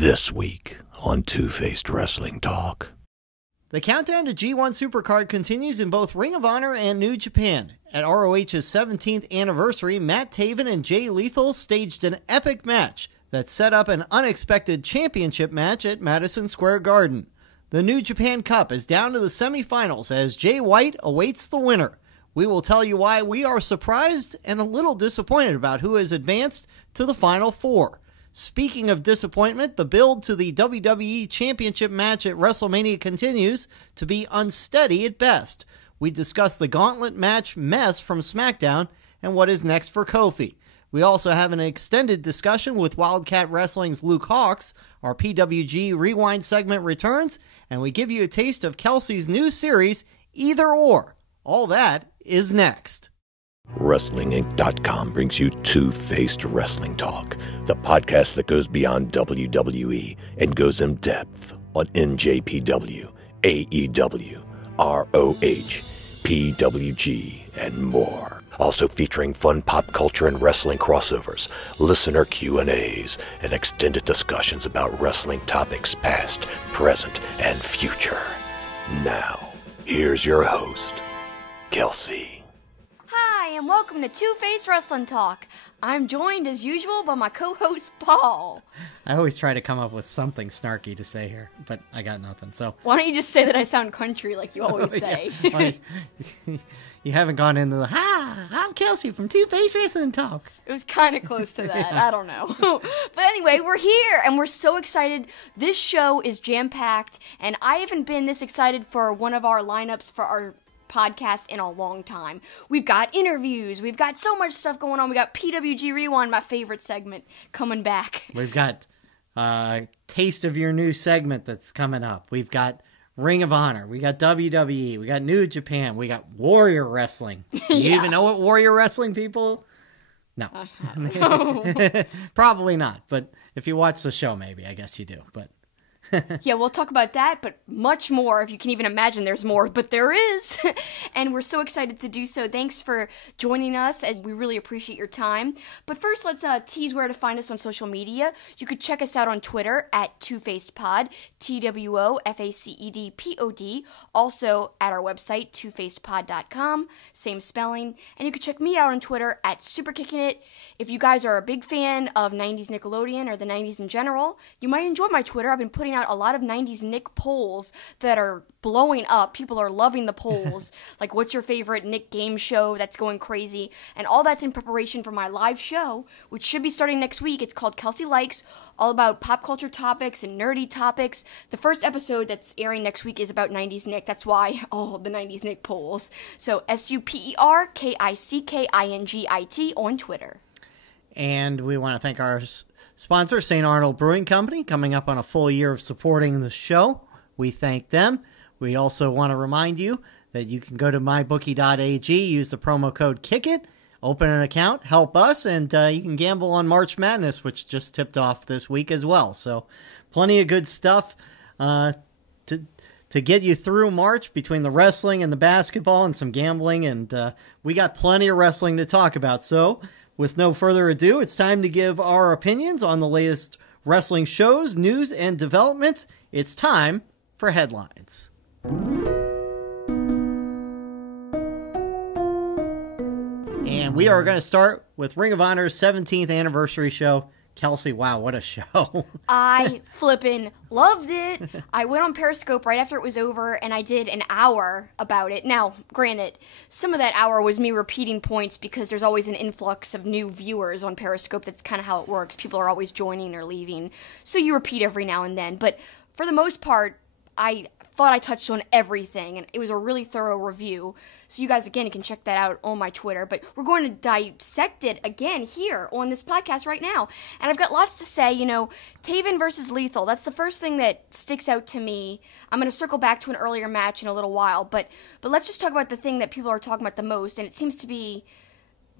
This week on Two-Faced Wrestling Talk. The countdown to G1 Supercard continues in both Ring of Honor and New Japan. At ROH's 17th anniversary, Matt Taven and Jay Lethal staged an epic match that set up an unexpected championship match at Madison Square Garden. The New Japan Cup is down to the semifinals as Jay White awaits the winner. We will tell you why we are surprised and a little disappointed about who has advanced to the Final Four. Speaking of disappointment, the build to the WWE Championship match at WrestleMania continues to be unsteady at best. We discuss the gauntlet match mess from SmackDown and what is next for Kofi. We also have an extended discussion with Wildkat Wrestling's Luke Hawx. Our PWG Rewind segment returns, and we give you a taste of Kelsi's new series, Either Or. All that is next. WrestlingInc.com brings you Two-Faced Wrestling Talk, the podcast that goes beyond WWE and goes in depth on NJPW, AEW, ROH, PWG, and more. Also featuring fun pop culture and wrestling crossovers, listener Q&As, and extended discussions about wrestling topics past, present, and future. Now, here's your host, Kelsi. Hi, and welcome to Two-Faced Wrestling Talk. I'm joined, as usual, by my co-host, Paul. I always try to come up with something snarky to say here, but I got nothing, so... Why don't you just say that I sound country like you always say? You haven't gone into the, I'm Kelsi from Two-Faced Wrestling Talk. It was kind of close to that. I don't know. But anyway, we're here, and we're so excited. This show is jam-packed, and I haven't been this excited for one of our lineups for our podcast in a long time. We've got interviews. We've got so much stuff going on. We got PWG Rewind, my favorite segment, coming back. We've got taste of your new segment that's coming up. We've got Ring of Honor. We got WWE. We got New Japan. We got Warrior Wrestling. Do you even know what Warrior Wrestling, people? No. Probably not. But if you watch the show, maybe. I guess you do. But yeah, we'll talk about that, but much more, if you can even imagine there's more, but there is. And we're so excited to do so. Thanks for joining us, as we really appreciate your time. But first, let's tease where to find us on social media. You could check us out on Twitter at TwoFacedPod, TWOFACEDPOD. Also at our website, twofacedpod.com, same spelling. And you can check me out on Twitter at SuperKickingIt. If you guys are a big fan of 90s Nickelodeon or the 90s in general, you might enjoy my Twitter. I've been putting out a lot of 90s Nick polls that are blowing up. People are loving the polls. Like, what's your favorite Nick game show? That's going crazy. And all that's in preparation for my live show, which should be starting next week. It's called Kelsi Likes, all about pop culture topics and nerdy topics. The first episode that's airing next week is about 90s Nick. That's why all the 90s Nick polls. So SuperKickingIt on Twitter. And we want to thank our sponsor, St. Arnold Brewing Company, coming up on a full year of supporting the show. We thank them. We also want to remind you that you can go to mybookie.ag, use the promo code KICKIT, open an account, help us, and you can gamble on March Madness, which just tipped off this week as well. So plenty of good stuff to get you through March between the wrestling and the basketball and some gambling, and we got plenty of wrestling to talk about. So with no further ado, it's time to give our opinions on the latest wrestling shows, news, and developments. It's time for headlines. And we are going to start with Ring of Honor's 17th anniversary show. Kelsi, wow, what a show. I flippin' loved it. I went on Periscope right after it was over, and I did an hour about it. Now, granted, some of that hour was me repeating points because there's always an influx of new viewers on Periscope. That's kind of how it works. People are always joining or leaving, so you repeat every now and then. But for the most part, I thought I touched on everything, and it was a really thorough review. So you guys, again, you can check that out on my Twitter. But we're going to dissect it again here on this podcast right now. And I've got lots to say. You know, Taven versus Lethal, that's the first thing that sticks out to me. I'm going to circle back to an earlier match in a little while. But let's just talk about the thing that people are talking about the most. And it seems to be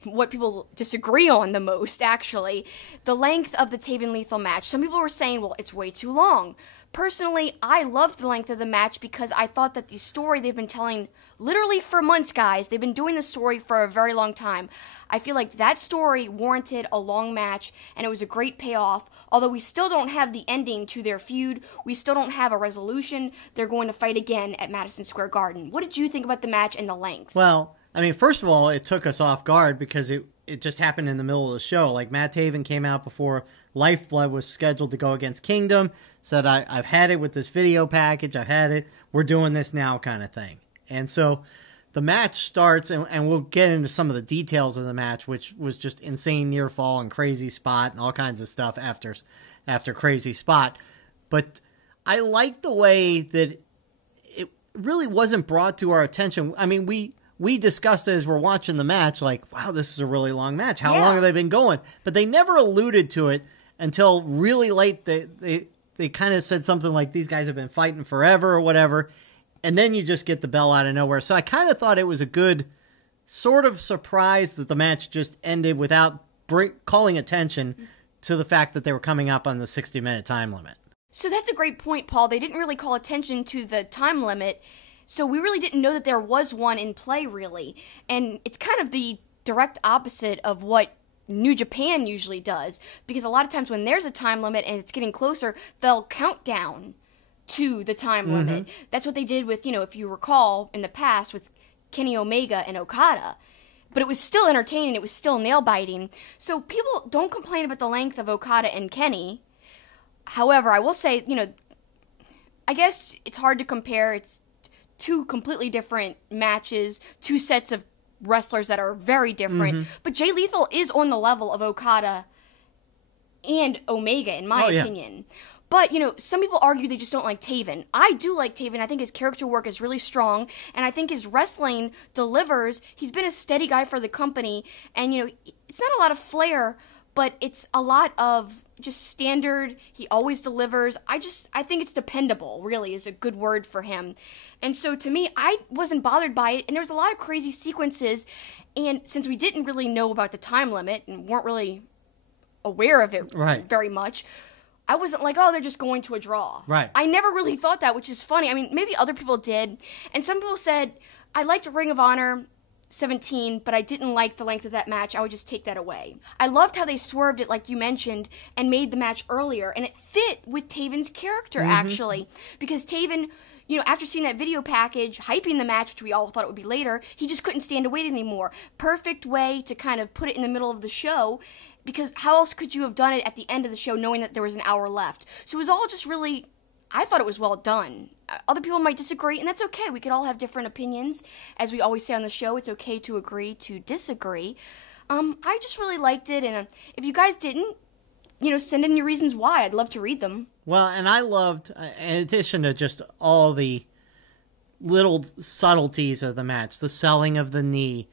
what people disagree on the most, actually. The length of the Taven Lethal match. Some people were saying, well, it's way too long. Personally, I loved the length of the match because I thought that the story they've been telling literally for months, guys. They've been doing the story for a very long time. I feel like that story warranted a long match, and it was a great payoff. Although we still don't have the ending to their feud, we still don't have a resolution. They're going to fight again at Madison Square Garden. What did you think about the match and the length? Well, I mean, first of all, it took us off guard because it just happened in the middle of the show. Like, Matt Taven came out before Lifeblood was scheduled to go against Kingdom, said, I've had it with this video package, I've had it, we're doing this now kind of thing. And so the match starts, and we'll get into some of the details of the match, which was just insane near fall and crazy spot and all kinds of stuff after crazy spot. But I like the way that it really wasn't brought to our attention. I mean, we discussed it as we're watching the match, like, wow, this is a really long match. How long have they been going? But they never alluded to it until really late. They kind of said something like, these guys have been fighting forever or whatever. And then you just get the bell out of nowhere. So I kind of thought it was a good sort of surprise that the match just ended without calling attention to the fact that they were coming up on the 60-minute time limit. So that's a great point, Paul. They didn't really call attention to the time limit. So we really didn't know that there was one in play, really. And it's kind of the direct opposite of what New Japan usually does. Because a lot of times when there's a time limit and it's getting closer, they'll count down to the time limit. That's what they did with, if you recall, in the past with Kenny Omega and Okada. But it was still entertaining. It was still nail-biting. So people don't complain about the length of Okada and Kenny. However, I will say, I guess it's hard to compare. It's two completely different matches, two sets of wrestlers that are very different. But Jay Lethal is on the level of Okada and Omega, in my opinion. But, some people argue they just don't like Taven. I do like Taven. I think his character work is really strong, and I think his wrestling delivers. He's been a steady guy for the company, and, it's not a lot of flair, but it's a lot of just standard. He always delivers. I think it's dependable, really, is a good word for him. And so, to me, I wasn't bothered by it, and there was a lot of crazy sequences, and since we didn't really know about the time limit and weren't really aware of it very much, I wasn't like, oh, they're just going to a draw. Right. I never really thought that, which is funny. I mean, maybe other people did. And some people said, I liked Ring of Honor 17, but I didn't like the length of that match. I would just take that away. I loved how they swerved it, like you mentioned, and made the match earlier. And it fit with Taven's character, actually. Because Taven, after seeing that video package, hyping the match, which we all thought it would be later, he just couldn't stand to wait anymore. Perfect way to kind of put it in the middle of the show. Because how else could you have done it at the end of the show knowing that there was an hour left? So it was all just really, I thought it was well done. Other people might disagree, and that's okay. We could all have different opinions. As we always say on the show, it's okay to agree to disagree. I just really liked it, and if you guys didn't, send in your reasons why. I'd love to read them. Well, and I loved, in addition to just all the little subtleties of the match, the selling of the knee,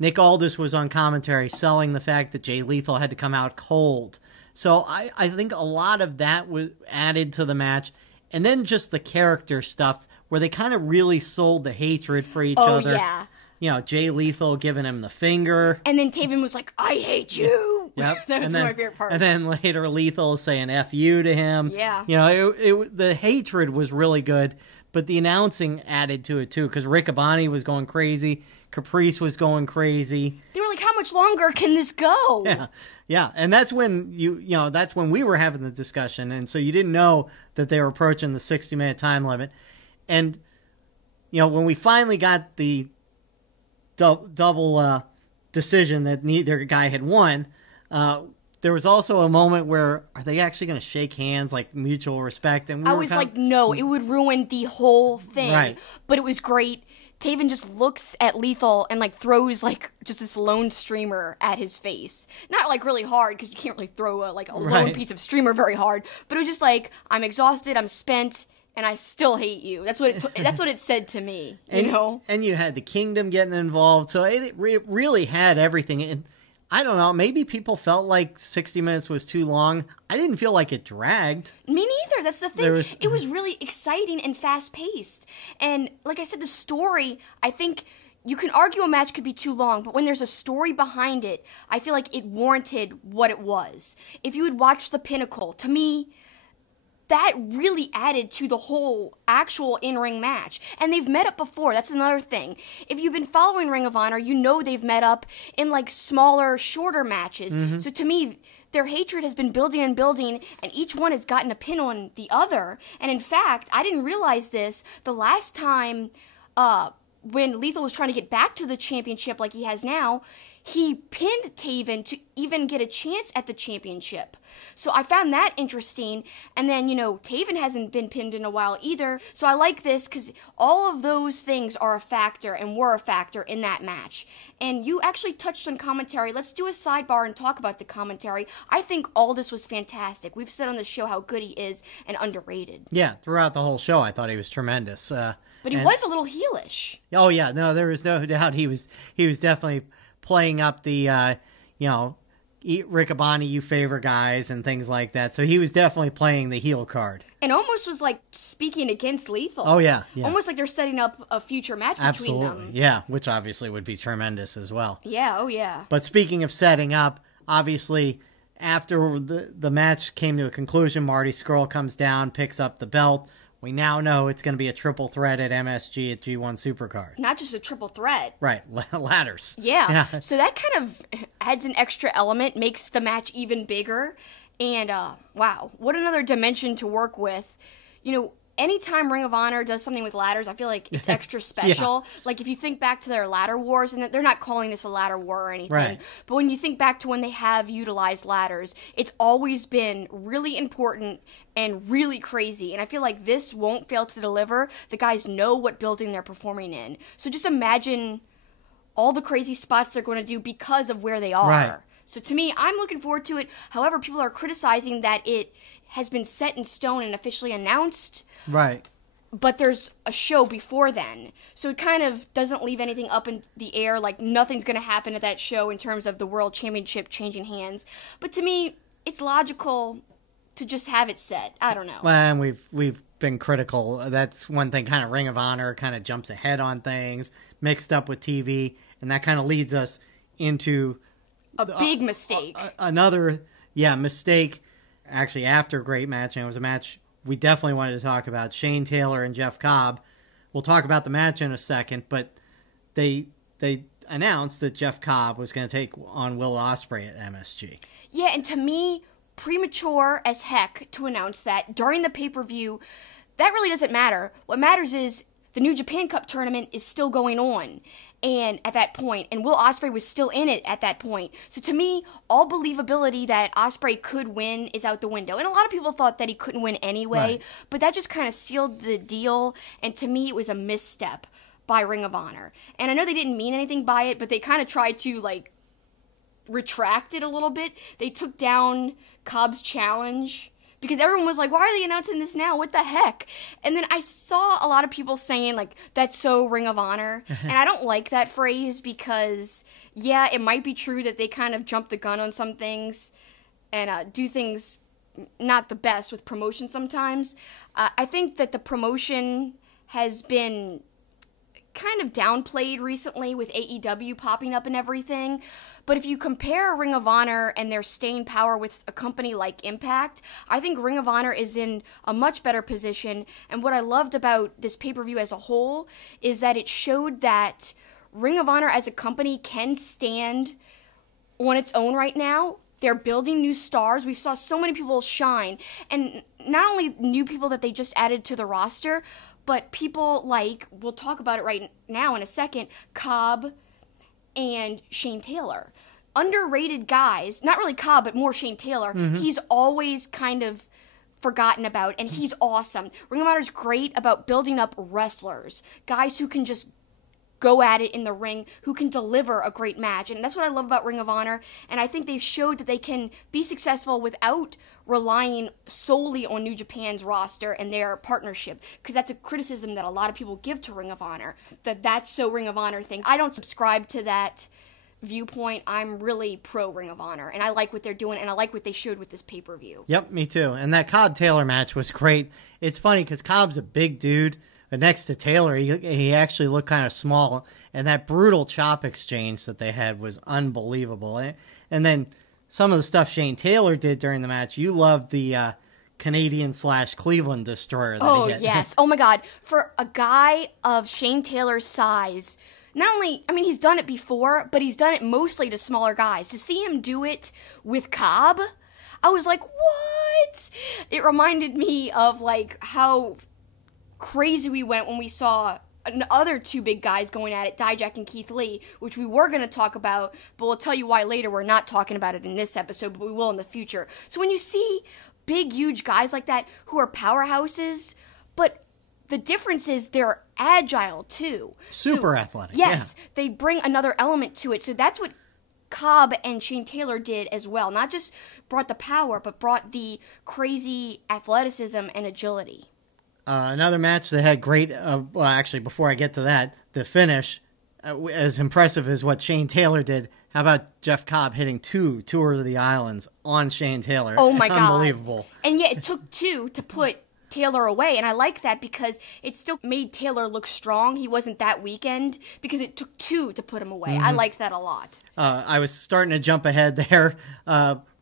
Nick Aldis was on commentary selling the fact that Jay Lethal had to come out cold. So I think a lot of that was added to the match. And then just the character stuff where they kind of really sold the hatred for each other. Oh, yeah. Jay Lethal giving him the finger. And then Taven was like, I hate you. Yep. That was one of my favorite parts. And then later Lethal saying F you to him. Yeah. The hatred was really good. But the announcing added to it, too, because Rick Abani was going crazy. Caprice was going crazy. They were like, how much longer can this go? Yeah. And that's when that's when we were having the discussion. And so you didn't know that they were approaching the 60-minute time limit. And, when we finally got the double decision that neither guy had won, there was also a moment where, are they actually going to shake hands, like mutual respect? And I was like, no, it would ruin the whole thing. Right. But it was great. Taven just looks at Lethal and throws just this lone streamer at his face. Not really hard, because you can't really throw a lone piece of streamer very hard. But it was just I'm exhausted, I'm spent, and I still hate you. That's what it said to me. And you had the Kingdom getting involved, so it really had everything. And I don't know, maybe people felt like 60 minutes was too long. I didn't feel like it dragged. Me neither. That's the thing. It was really exciting and fast-paced. And like I said, the story, I think, you can argue a match could be too long, but when there's a story behind it, I feel like it warranted what it was. If you had watched The Pinnacle, to me, that really added to the whole actual in-ring match. And they've met up before. That's another thing. If you've been following Ring of Honor, you know they've met up in like smaller, shorter matches. Mm-hmm. So to me, their hatred has been building and building, and each one has gotten a pin on the other. And in fact, I didn't realize this. The last time when Lethal was trying to get back to the championship like he has now, he pinned Taven to even get a chance at the championship. So I found that interesting. And then, Taven hasn't been pinned in a while either. So I like this because all of those things are a factor and were a factor in that match. And you actually touched on commentary. Let's do a sidebar and talk about the commentary. I think Aldis was fantastic. We've said on the show how good he is and underrated. Yeah, throughout the whole show, I thought he was tremendous. But he was a little heelish. Oh, yeah. No, there was no doubt he was definitely playing up the, eat Riccaboni, you favor guys and things like that. So he was definitely playing the heel card. And almost was like speaking against Lethal. Oh, yeah. Almost like they're setting up a future match between them. Absolutely, yeah, which obviously would be tremendous as well. Yeah, oh yeah. But speaking of setting up, obviously, after the match came to a conclusion, Marty Scurll comes down, picks up the belt. We now know it's going to be a triple threat at MSG at G1 Supercard. Not just a triple threat. Right, ladders. Yeah. So that kind of adds an extra element, makes the match even bigger. And, wow, what another dimension to work with. Anytime Ring of Honor does something with ladders, I feel like it's extra special. Yeah. Like, if you think back to their ladder wars, and they're not calling this a ladder war or anything, right. But when you think back to when they have utilized ladders, it's always been really important and really crazy. And I feel like this won't fail to deliver. The guys know what building they're performing in. So just imagine all the crazy spots they're going to do because of where they are. Right. So to me, I'm looking forward to it. However, people are criticizing that it has been set in stone and officially announced. Right. But there's a show before then. So it kind of doesn't leave anything up in the air, like nothing's going to happen at that show in terms of the World Championship changing hands. But to me, it's logical to just have it set. I don't know. Well, and we've been critical. That's one thing, kind of Ring of Honor kind of jumps ahead on things, mixed up with TV, and that kind of leads us into a big mistake. Another mistake. Actually, after a great match, and it was a match we definitely wanted to talk about, Shane Taylor and Jeff Cobb. We'll talk about the match in a second, but they announced that Jeff Cobb was going to take on Will Ospreay at MSG. Yeah, and to me, premature as heck to announce that during the pay-per-view. That really doesn't matter. What matters is the New Japan Cup tournament is still going on. And at that point, and Will Ospreay was still in it at that point. So to me, all believability that Ospreay could win is out the window. And a lot of people thought that he couldn't win anyway, right. But that just kind of sealed the deal. And to me, it was a misstep by Ring of Honor. And I know they didn't mean anything by it, but they kind of tried to, retract it a little bit. They took down Cobb's challenge. Because everyone was like, why are they announcing this now? What the heck? And then I saw a lot of people saying, that's so Ring of Honor. And I don't like that phrase because, yeah, it might be true that they kind of jump the gun on some things and do things not the best with promotion sometimes. I think that the promotion has been kind of downplayed recently with AEW popping up and everything. But if you compare Ring of Honor and their staying power with a company like Impact, I think Ring of Honor is in a much better position. And what I loved about this pay-per-view as a whole is that it showed that Ring of Honor as a company can stand on its own right now. They're building new stars. We saw so many people shine. And not only new people that they just added to the roster, but people like, we'll talk about it right now in a second, Cobb and Shane Taylor. Underrated guys, not really Cobb, but more Shane Taylor. Mm-hmm. He's always kind of forgotten about, and he's awesome. Ring of Honor's great about building up wrestlers, guys who can just go at it in the ring, who can deliver a great match. And that's what I love about Ring of Honor. And I think they've showed that they can be successful without relying solely on New Japan's roster and their partnership. Because that's a criticism that a lot of people give to Ring of Honor, that's so Ring of Honor thing. I don't subscribe to that viewpoint. I'm really pro Ring of Honor, and I like what they're doing, and I like what they showed with this pay-per-view. Yep, me too. And that Cobb-Taylor match was great. It's funny because Cobb's a big dude. But next to Taylor, he actually looked kind of small, and that brutal chop exchange that they had was unbelievable. And then some of the stuff Shane Taylor did during the match, you loved the Canadian/Cleveland Destroyer. Oh, yes. Oh, my God. For a guy of Shane Taylor's size, not only, I mean, he's done it before, but he's done it mostly to smaller guys. To see him do it with Cobb, I was like, what? It reminded me of, like, how crazy we went when we saw other two big guys going at it, Dijak and Keith Lee, which we were going to talk about, but we'll tell you why later. We're not talking about it in this episode, but we will in the future. So when you see big, huge guys like that who are powerhouses, but the difference is they're agile, too. Super athletic, yes, they bring another element to it. So that's what Cobb and Shane Taylor did as well. Not just brought the power, but brought the crazy athleticism and agility. Another match that had great, well, actually, before I get to that, the finish, as impressive as what Shane Taylor did. How about Jeff Cobb hitting two Tour of the Islands on Shane Taylor? Oh, my God. Unbelievable. And yet it took two to put Taylor away, and I like that because it still made Taylor look strong. He wasn't that weakened because it took two to put him away. Mm-hmm. I liked that a lot. I was starting to jump ahead there.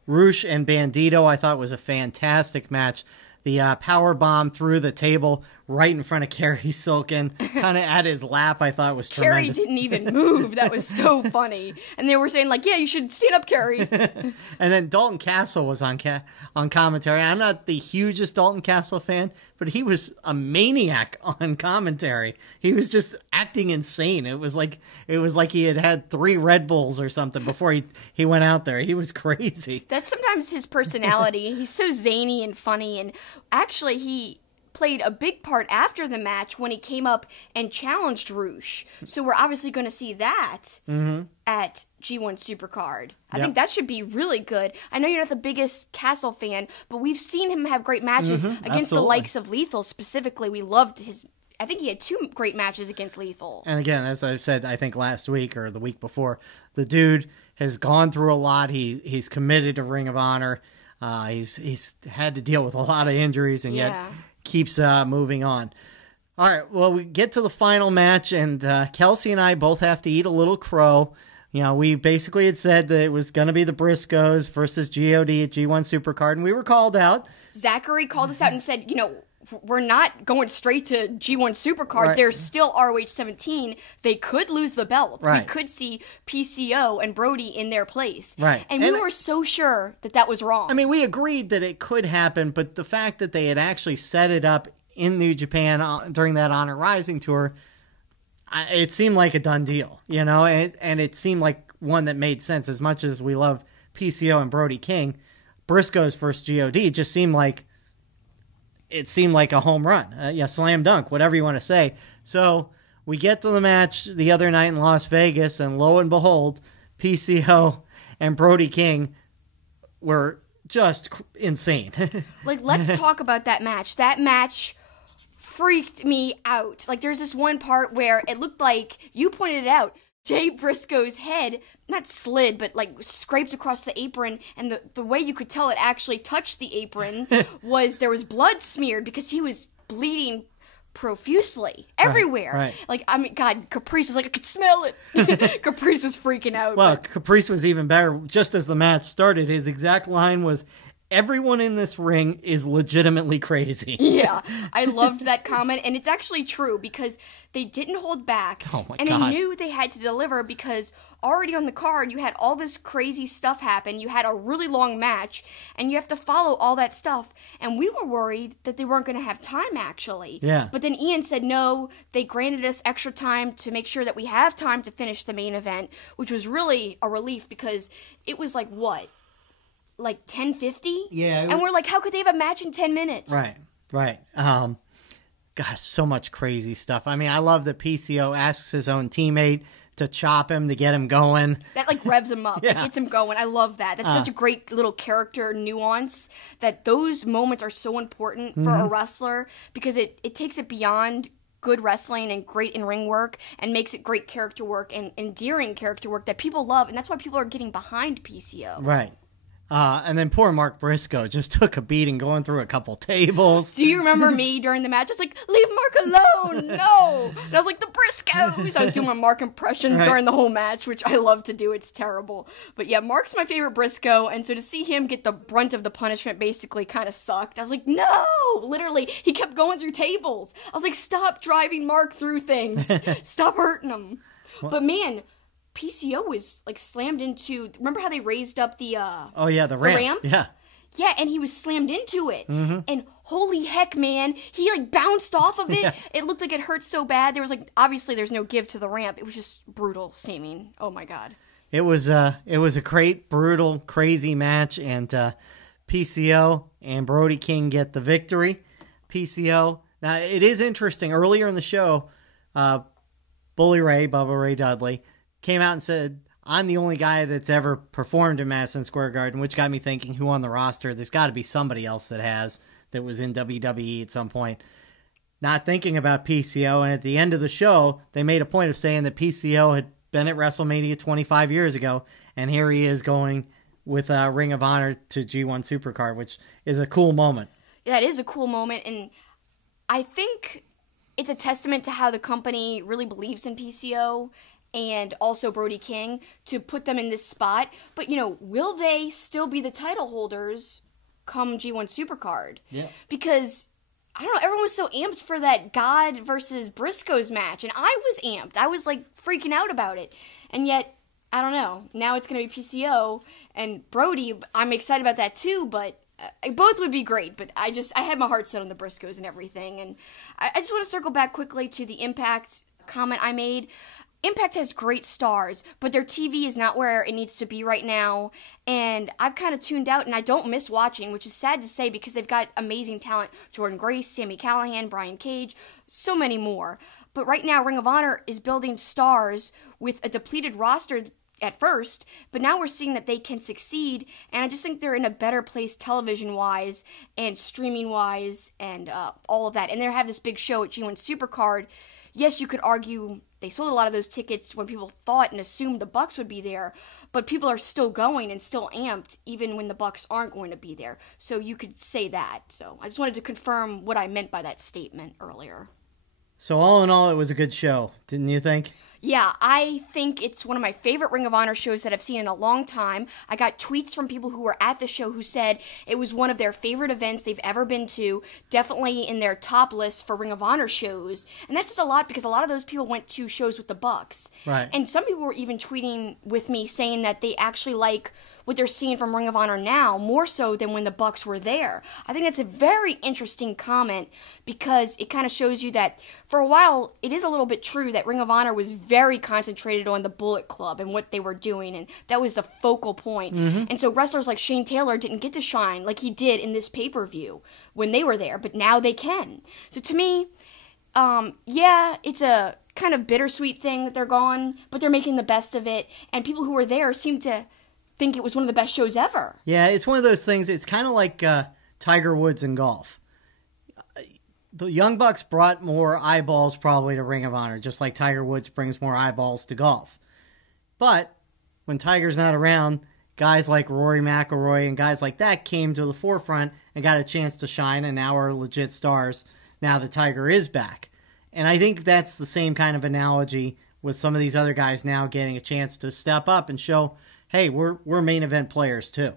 Roosh and Bandito, I thought was a fantastic match. The power bomb through the table right in front of Kerry Silken, kind of at his lap, I thought was tremendous. Kerry didn't even move. That was so funny. And they were saying, like, yeah, you should stand up, Kerry. And then Dalton Castle was on commentary. I'm not the hugest Dalton Castle fan, but he was a maniac on commentary. He was just acting insane. It was like he had 3 Red Bulls or something before he went out there. He was crazy. That's sometimes his personality. He's so zany and funny, and actually he played a big part after the match when he came up and challenged Roosh. So we're obviously going to see that at G1 Supercard. I think that should be really good. I know you're not the biggest Castle fan, but we've seen him have great matches against the likes of Lethal specifically. We loved his... I think he had 2 great matches against Lethal. And again, as I said, I think last week or the week before, the dude has gone through a lot. He's committed to Ring of Honor. He's had to deal with a lot of injuries, and yet keeps moving on. All right, well, we get to the final match, and Kelsi and I both have to eat a little crow. You know, we basically had said that it was going to be the Briscoes versus GOD at G1 Supercard, and we were called out. Zachary called us out and said, you know, we're not going straight to G1 Supercard. Right. There's still ROH 17. They could lose the belts. Right. We could see PCO and Brody in their place. Right. And we were so sure that was wrong. I mean, we agreed that it could happen, but the fact that they had actually set it up in New Japan during that Honor Rising tour, it seemed like a done deal, you know, and it seemed like one that made sense. As much as we love PCO and Brody King, Briscoes versus GOD just seemed like a home run, slam dunk, whatever you want to say. So we get to the match the other night in Las Vegas, and lo and behold, PCO and Brody King were just insane. Like, let's talk about that match. That match freaked me out. Like, there's this one part where it looked like, you pointed it out, Jay Briscoe's head, not slid, but like scraped across the apron, and the way you could tell it actually touched the apron was there was blood smeared because he was bleeding profusely everywhere. Right. Like, I mean, God, Caprice was like, I could smell it. Caprice was freaking out. Well, Caprice was even better. Just as the match started, his exact line was, "Everyone in this ring is legitimately crazy." Yeah, I loved that comment, and it's actually true because they didn't hold back. Oh my and God. they knew they had to deliver because already on the card you had all this crazy stuff happen. You had a really long match, and you have to follow all that stuff. And we were worried that they weren't going to have time, actually. Yeah. But then Ian said no. They granted us extra time to make sure that we have time to finish the main event, which was really a relief because it was like, what? Like 10:50? Yeah. And we're like, how could they have a match in 10 minutes? Right. Gosh, so much crazy stuff. I mean, I love that PCO asks his own teammate to chop him to get him going. That, like, revs him up. Yeah. It gets him going. I love that. That's such a great little character nuance, that those moments are so important for a wrestler because it takes it beyond good wrestling and great in-ring work and makes it great character work and endearing character work that people love, and that's why people are getting behind PCO. Right. And then poor Mark Briscoe just took a beating going through a couple tables. Do you remember me during the match? I was like, leave Mark alone, no. And I was like, the Briscoes. I was doing my Mark impression during the whole match, which I love to do. It's terrible. But yeah, Mark's my favorite Briscoe, and so to see him get the brunt of the punishment basically kind of sucked. I was like, no! Literally, he kept going through tables. I was like, stop driving Mark through things. Stop hurting him. But man, PCO was like slammed into. Remember how they raised up the the ramp? Yeah, and he was slammed into it. And holy heck, man, he like bounced off of it. It looked like it hurt so bad. There was like obviously there's no give to the ramp. It was just brutal seeming. Oh my god. It was a great, brutal, crazy match, and PCO and Brody King get the victory. PCO. Now it is interesting. Earlier in the show, Bully Ray, Bubba Ray Dudley, came out and said, I'm the only guy that's ever performed in Madison Square Garden, which got me thinking, who on the roster? There's got to be somebody else that was in WWE at some point. Not thinking about PCO, and at the end of the show, they made a point of saying that PCO had been at WrestleMania 25 years ago, and here he is going with Ring of Honor to G1 Supercard, which is a cool moment. Yeah, it is a cool moment, and I think it's a testament to how the company really believes in PCO and also Brody King to put them in this spot. But, you know, will they still be the title holders come G1 Supercard? Yeah. Because, I don't know, everyone was so amped for that God versus Briscoes match, and I was amped. I was, like, freaking out about it. And yet, I don't know, now it's going to be PCO and Brody. I'm excited about that too, but both would be great. But I had my heart set on the Briscoes and everything. And I just want to circle back quickly to the Impact comment I made. Impact has great stars, but their TV is not where it needs to be right now, and I've kind of tuned out, and I don't miss watching, which is sad to say because they've got amazing talent. Jordan Grace, Sami Callahan, Brian Cage, so many more. But right now, Ring of Honor is building stars with a depleted roster at first, but now we're seeing that they can succeed, and I just think they're in a better place television-wise and streaming-wise and all of that. And they have this big show at G1 Supercard. Yes, you could argue they sold a lot of those tickets when people thought and assumed the Bucks would be there, but people are still going and still amped even when the Bucks aren't going to be there. So you could say that. So I just wanted to confirm what I meant by that statement earlier. So all in all, it was a good show, didn't you think? Yeah, I think it's one of my favorite Ring of Honor shows that I've seen in a long time. I got tweets from people who were at the show who said it was one of their favorite events they've ever been to, definitely in their top list for Ring of Honor shows. And that's just a lot because a lot of those people went to shows with the Bucks. Right. And some people were even tweeting with me saying that they actually like what they're seeing from Ring of Honor now, more so than when the Bucks were there. I think that's a very interesting comment because it kind of shows you that for a while, it is a little bit true that Ring of Honor was very concentrated on the Bullet Club and what they were doing, and that was the focal point. Mm-hmm. And so wrestlers like Shane Taylor didn't get to shine like he did in this pay-per-view when they were there, but now they can. So to me, yeah, it's a kind of bittersweet thing that they're gone, but they're making the best of it, and people who were there seem to think it was one of the best shows ever. Yeah, it's one of those things. It's kind of like Tiger Woods in golf. The Young Bucks brought more eyeballs probably to Ring of Honor, just like Tiger Woods brings more eyeballs to golf. But when Tiger's not around, guys like Rory McIlroy and guys like that came to the forefront and got a chance to shine, and now are legit stars now that Tiger is back. And I think that's the same kind of analogy with some of these other guys now getting a chance to step up and show, hey, we're main event players too.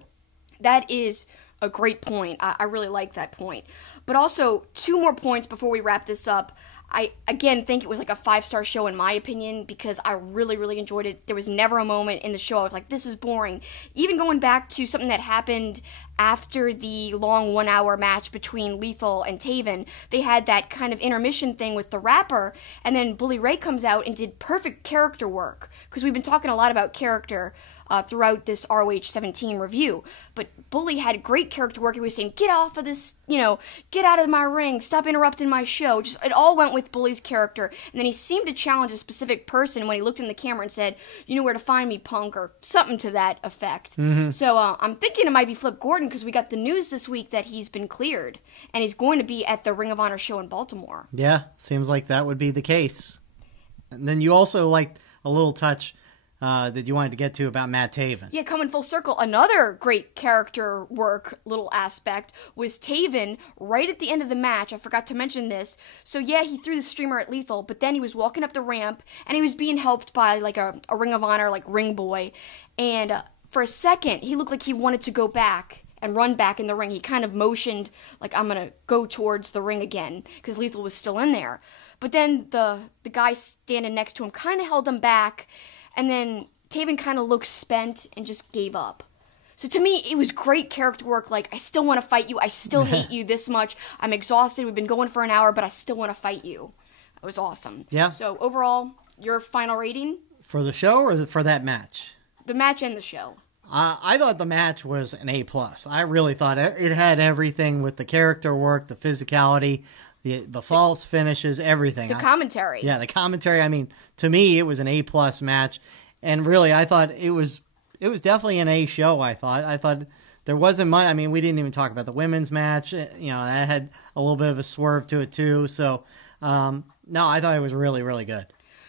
That is a great point. I really like that point. But also, 2 more points before we wrap this up. I, again, think it was like a 5-star show in my opinion because I really, really enjoyed it. There was never a moment in the show I was like, this is boring. Even going back to something that happened after the long 1-hour match between Lethal and Taven, they had that kind of intermission thing with the rapper, and then Bully Ray comes out and did perfect character work. Because we've been talking a lot about character throughout this ROH 17 review. But Bully had great character work. He was saying, get off of this, get out of my ring, stop interrupting my show. Just it all went with Bully's character. And then he seemed to challenge a specific person when he looked in the camera and said, you know where to find me, punk, or something to that effect. Mm-hmm. So I'm thinking it might be Flip Gordon because we got the news this week that he's been cleared. And he's going to be at the Ring of Honor show in Baltimore. Yeah, seems like that would be the case. And then you also liked a little touch that you wanted to get to about Matt Taven. Yeah, coming full circle, another great character work little aspect was Taven right at the end of the match. I forgot to mention this. So yeah, he threw the streamer at Lethal, but then he was walking up the ramp and he was being helped by like a Ring of Honor like ring boy. And for a second, he looked like he wanted to go back and run back in the ring. He kind of motioned like, I'm going to go towards the ring again because Lethal was still in there. But then the guy standing next to him kind of held him back. And then Taven kind of looked spent and just gave up. So to me, it was great character work. Like, I still want to fight you. I still hate you this much. I'm exhausted. We've been going for an hour, but I still want to fight you. It was awesome. Yeah. So overall, your final rating? For the show or for that match? The match and the show. I thought the match was an A+. I really thought it had everything with the character work, the physicality, the false finishes, everything. The commentary. Yeah, the commentary. I mean, to me, it was an A+ match. And really, I thought it was definitely an A show, I thought there wasn't much. I mean, we didn't even talk about the women's match. You know, that had a little bit of a swerve to it, too. So, no, I thought it was really, really good.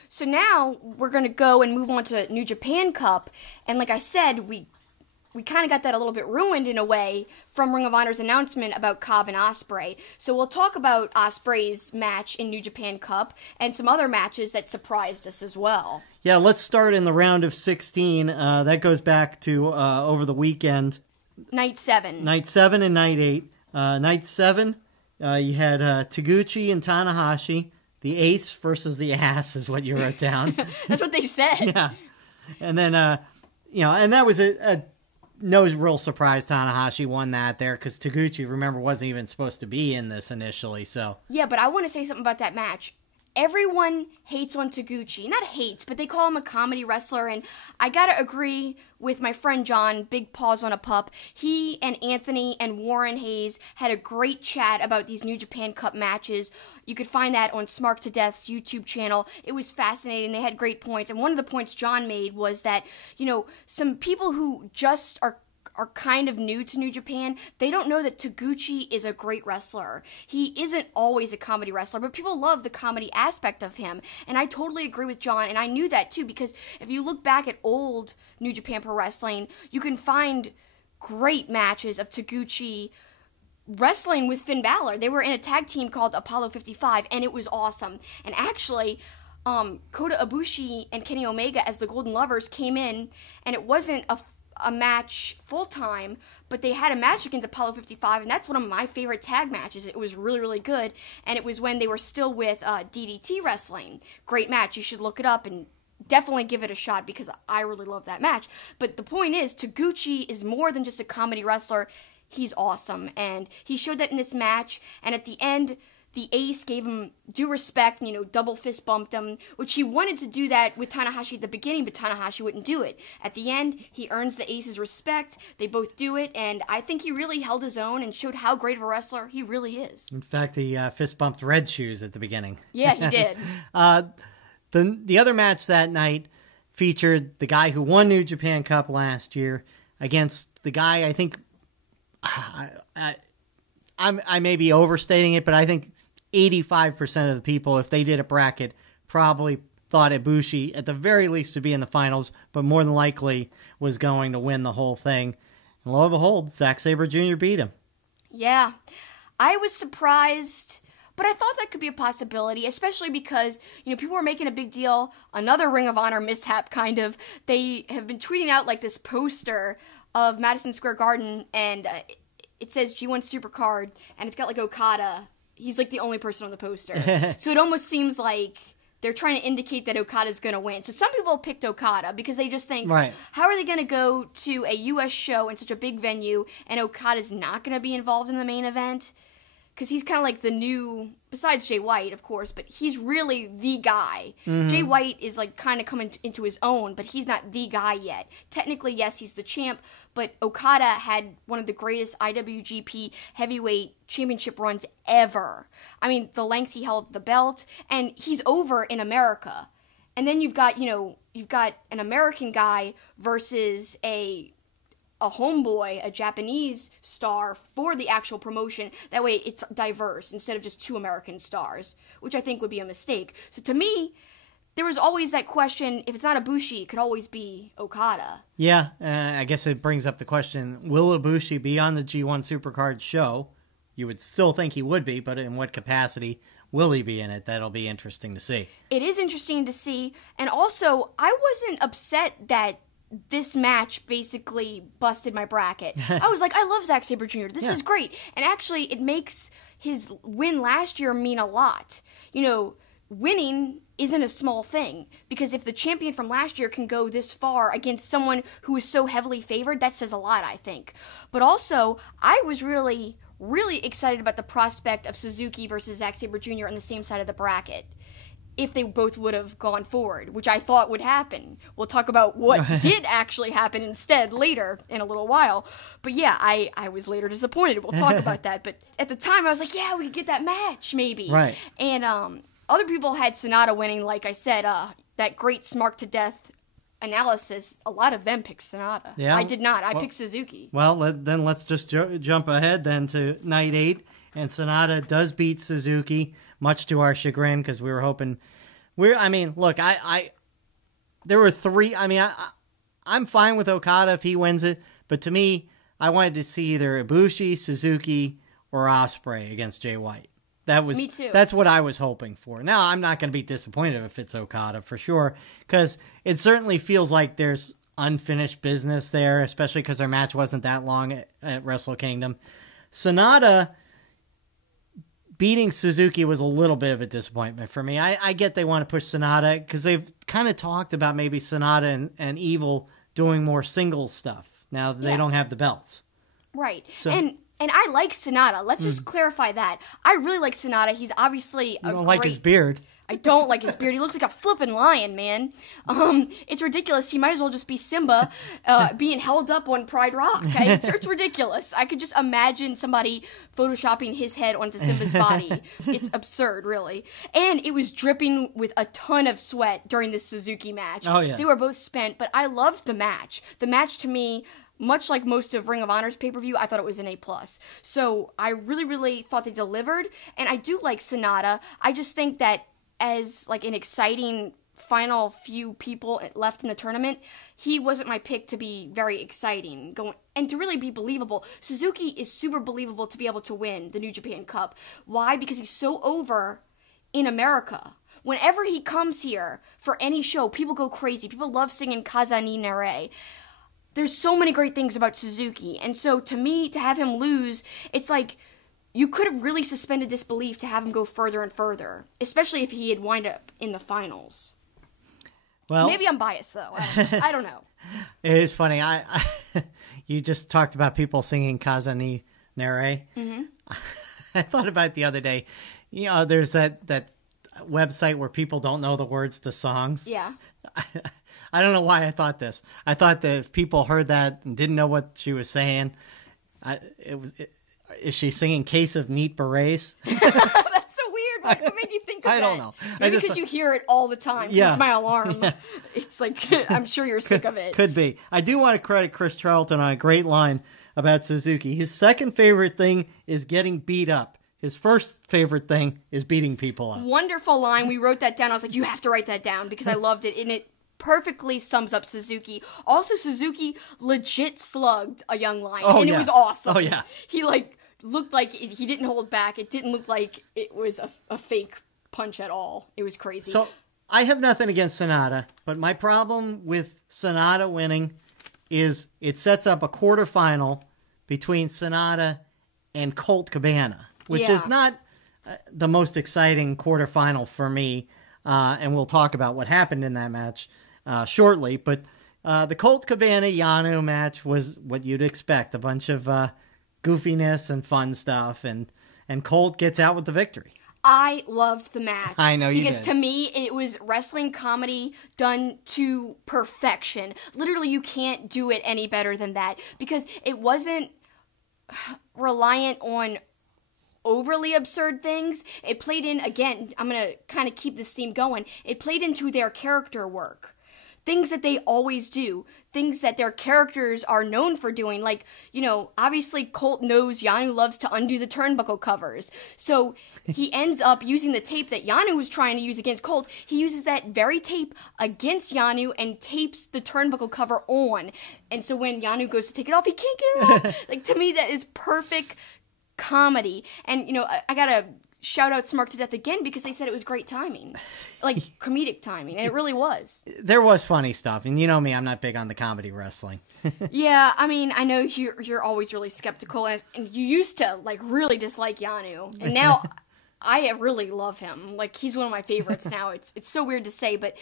So now we're going to go and move on to New Japan Cup. And like I said, we kind of got that a little bit ruined in a way from Ring of Honor's announcement about Cobb and Ospreay. So we'll talk about Ospreay's match in New Japan Cup and some other matches that surprised us as well. Yeah, let's start in the round of 16. That goes back to over the weekend. Night 7. Night 7 and Night 8. Night 7, you had Taguchi and Tanahashi. The ace versus the ass is what you wrote down. That's what they said. Yeah. And then, and that was no real surprise Tanahashi won that there because Taguchi, remember, wasn't even supposed to be in this initially. So yeah, but I want to say something about that match. Everyone hates on Taguchi. Not hates, but they call him a comedy wrestler, and I gotta agree with my friend John, Big Paws on a Pup. He and Anthony and Warren Hayes had a great chat about these New Japan Cup matches. You could find that on Smark to Death's YouTube channel. It was fascinating. They had great points, and one of the points John made was that, some people who just are kind of new to New Japan, they don't know that Taguchi is a great wrestler. He isn't always a comedy wrestler, but people love the comedy aspect of him. And I totally agree with John, and I knew that too, because if you look back at old New Japan Pro Wrestling, you can find great matches of Taguchi wrestling with Finn Balor. They were in a tag team called Apollo 55, and it was awesome. And actually, Kota Ibushi and Kenny Omega as the Golden Lovers came in, and it wasn't a match full-time, but they had a match against Apollo 55, and that's one of my favorite tag matches. It was really, really good, and it was when they were still with DDT Wrestling. Great match. You should look it up and definitely give it a shot because I really love that match. But the point is, Taguchi is more than just a comedy wrestler. He's awesome, and he showed that in this match, and at the end, the ace gave him due respect, double fist bumped him, which he wanted to do that with Tanahashi at the beginning, but Tanahashi wouldn't do it. At the end, he earns the ace's respect. They both do it, and I think he really held his own and showed how great of a wrestler he really is. In fact, he fist bumped Red Shoes at the beginning. Yeah, he did. The other match that night featured the guy who won New Japan Cup last year against the guy, I think, I may be overstating it, but I think 85% of the people, if they did a bracket, probably thought Ibushi, at the very least, to be in the finals, but more than likely was going to win the whole thing. And lo and behold, Zack Sabre Jr. beat him. Yeah. I was surprised, but I thought that could be a possibility, especially because, people were making a big deal. Another Ring of Honor mishap, kind of. They have been tweeting out, like, this poster of Madison Square Garden, and it says G1 Supercard, and it's got, like, Okada. He's, like, the only person on the poster. So it almost seems like they're trying to indicate that Okada's going to win. So some people picked Okada because they just think, right, how are they going to go to a U.S. show in such a big venue and Okada's not going to be involved in the main event? Because he's kind of like the new, besides Jay White, of course, but he's really the guy. Mm-hmm. Jay White is like kind of coming into his own, but he's not the guy yet. Technically, yes, he's the champ, but Okada had one of the greatest IWGP heavyweight championship runs ever. I mean, the length he held the belt, and he's over in America. And then you've got an American guy versus a homeboy, a Japanese star for the actual promotion. That way it's diverse instead of just two American stars, which I think would be a mistake. So to me, there was always that question, if it's not Ibushi, it could always be Okada. Yeah, I guess it brings up the question, will Ibushi be on the G1 Supercard show? You would still think he would be, but in what capacity will he be in it? That'll be interesting to see. It is interesting to see, and also, I wasn't upset that this match basically busted my bracket. I was like, I love Zack Sabre Jr. This is great. And actually, it makes his win last year mean a lot. You know, winning isn't a small thing, because if the champion from last year can go this far against someone who is so heavily favored, that says a lot, I think. But also, I was really excited about the prospect of Suzuki versus Zack Sabre Jr. on the same side of the bracket, if they both would have gone forward, which I thought would happen. We'll talk about what did actually happen instead later in a little while. But yeah, I was later disappointed. We'll talk about that. But at the time, I was like, yeah, we could get that match, maybe. Right. And other people had Sonata winning, like I said, that great Smart to Death analysis. A lot of them picked Sonata. Yeah. I did not. I picked Suzuki. Well, then let's just jump ahead then to Night 8. And Sonata does beat Suzuki, much to our chagrin, because we were hoping... Look, there were three... I'm fine with Okada if he wins it, but to me, I wanted to see either Ibushi, Suzuki, or Ospreay against Jay White. Me too. That's what I was hoping for. Now, I'm not going to be disappointed if it's Okada, for sure, because it certainly feels like there's unfinished business there, especially because their match wasn't that long at Wrestle Kingdom. Sonata beating Suzuki was a little bit of a disappointment for me. I get they want to push Sonata, because they've kind of talked about maybe Sonata and Evil doing more singles stuff now that they don't have the belts. Right. So, And I like Sonata. Let's just clarify that. I really like Sonata. He's obviously you don't like his beard. I don't like his beard. He looks like a flippin' lion, man. It's ridiculous. He might as well just be Simba being held up on Pride Rock. Okay? It's ridiculous. I could just imagine somebody photoshopping his head onto Simba's body. It's absurd, really. And it was dripping with a ton of sweat during the Suzuki match. Oh, yeah. They were both spent, but I loved the match. The match, to me, much like most of Ring of Honor's pay-per-view, I thought it was an A+. So I really thought they delivered, and I do like Sonata. I just think that as like an exciting final few people left in the tournament, he wasn't my pick to be very exciting and to really be believable. Suzuki is super believable to be able to win the New Japan Cup. Why? Because he's so over in America. Whenever he comes here for any show, people go crazy. People love singing Kazani Nare. There's so many great things about Suzuki. And so to me, to have him lose, it's like you could have really suspended disbelief to have him go further and further, especially if he had wind up in the finals. Well, maybe I'm biased, though. I don't know. It is funny. You just talked about people singing Kazani Nare. Mm-hmm. I thought about it the other day. You know, there's that website where people don't know the words to songs. Yeah. I don't know why I thought this. I thought that if people heard that and didn't know what she was saying, is she singing Case of Neat Berets? That's so weird. What made you think of that? I don't know. Maybe because you hear it all the time. Yeah. It's my alarm. Yeah. It's like, I'm sure you're sick of it. Could be. I do want to credit Chris Charlton on a great line about Suzuki. His second favorite thing is getting beat up. His first favorite thing is beating people up. Wonderful line. We wrote that down. I was like, you have to write that down because I loved it. And it perfectly sums up Suzuki. Also, Suzuki legit slugged a young lion. And it was awesome. Oh, yeah. He, looked like he didn't hold back. It didn't look like it was a fake punch at all. It was crazy. So, I have nothing against Sonata, but my problem with Sonata winning is it sets up a quarterfinal between Sonata and Colt Cabana, which is not the most exciting quarterfinal for me, and we'll talk about what happened in that match shortly, but the Colt Cabana Yano match was what you'd expect, a bunch of goofiness and fun stuff, and Colt gets out with the victory. I loved the match. I know you did. Because to me, it was wrestling comedy done to perfection. Literally, you can't do it any better than that. Because it wasn't reliant on overly absurd things. It played in, again, I'm going to kind of keep this theme going. It played into their character work. things that they always do, things that their characters are known for doing. Like, obviously Colt knows Yanu loves to undo the turnbuckle covers. So he ends up using the tape that Yanu was trying to use against Colt. He uses that very tape against Yanu and tapes the turnbuckle cover on. And so when Yanu goes to take it off, he can't get it off. Like, to me, that is perfect comedy. And, I gotta shout out Smark to Death again because they said it was great timing. Like, comedic timing. And it really was. There was funny stuff. And you know me, I'm not big on the comedy wrestling. Yeah, I mean, I know you're always really skeptical. And you used to, like, really dislike Yanu. And now I really love him. Like, he's one of my favorites now. It's so weird to say, but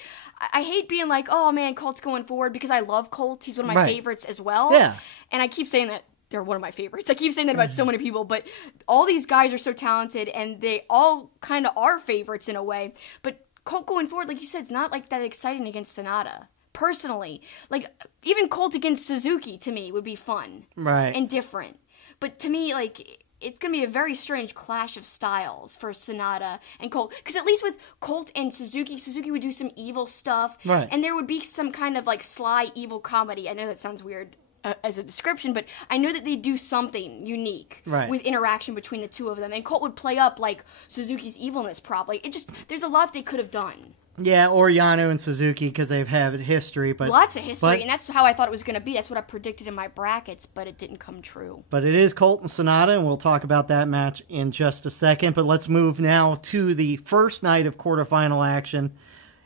I hate being like, oh, man, Colt's going forward because I love Colt. He's one of my favorites as well. Yeah. And I keep saying that they're one of my favorites. I keep saying that about so many people, but all these guys are so talented, and they all kind of are favorites in a way. But Colt going forward, like you said, it's not like that exciting against Sonata. Personally, like, even Colt against Suzuki, to me, would be fun. Right. And different. But to me, like, it's going to be a very strange clash of styles for Sonata and Colt. Because at least with Colt and Suzuki would do some evil stuff. Right. And there would be some kind of, like, sly, evil comedy. I know that sounds weird as a description, but I know that they do something unique with interaction between the two of them. And Colt would play up, like, Suzuki's evilness, probably. There's a lot they could have done. Yeah, or Yano and Suzuki, because they've had history. But lots of history, and that's how I thought it was going to be. That's what I predicted in my brackets, but it didn't come true. But it is Colt and Sonata, and we'll talk about that match in just a second. But let's move now to the first night of quarterfinal action,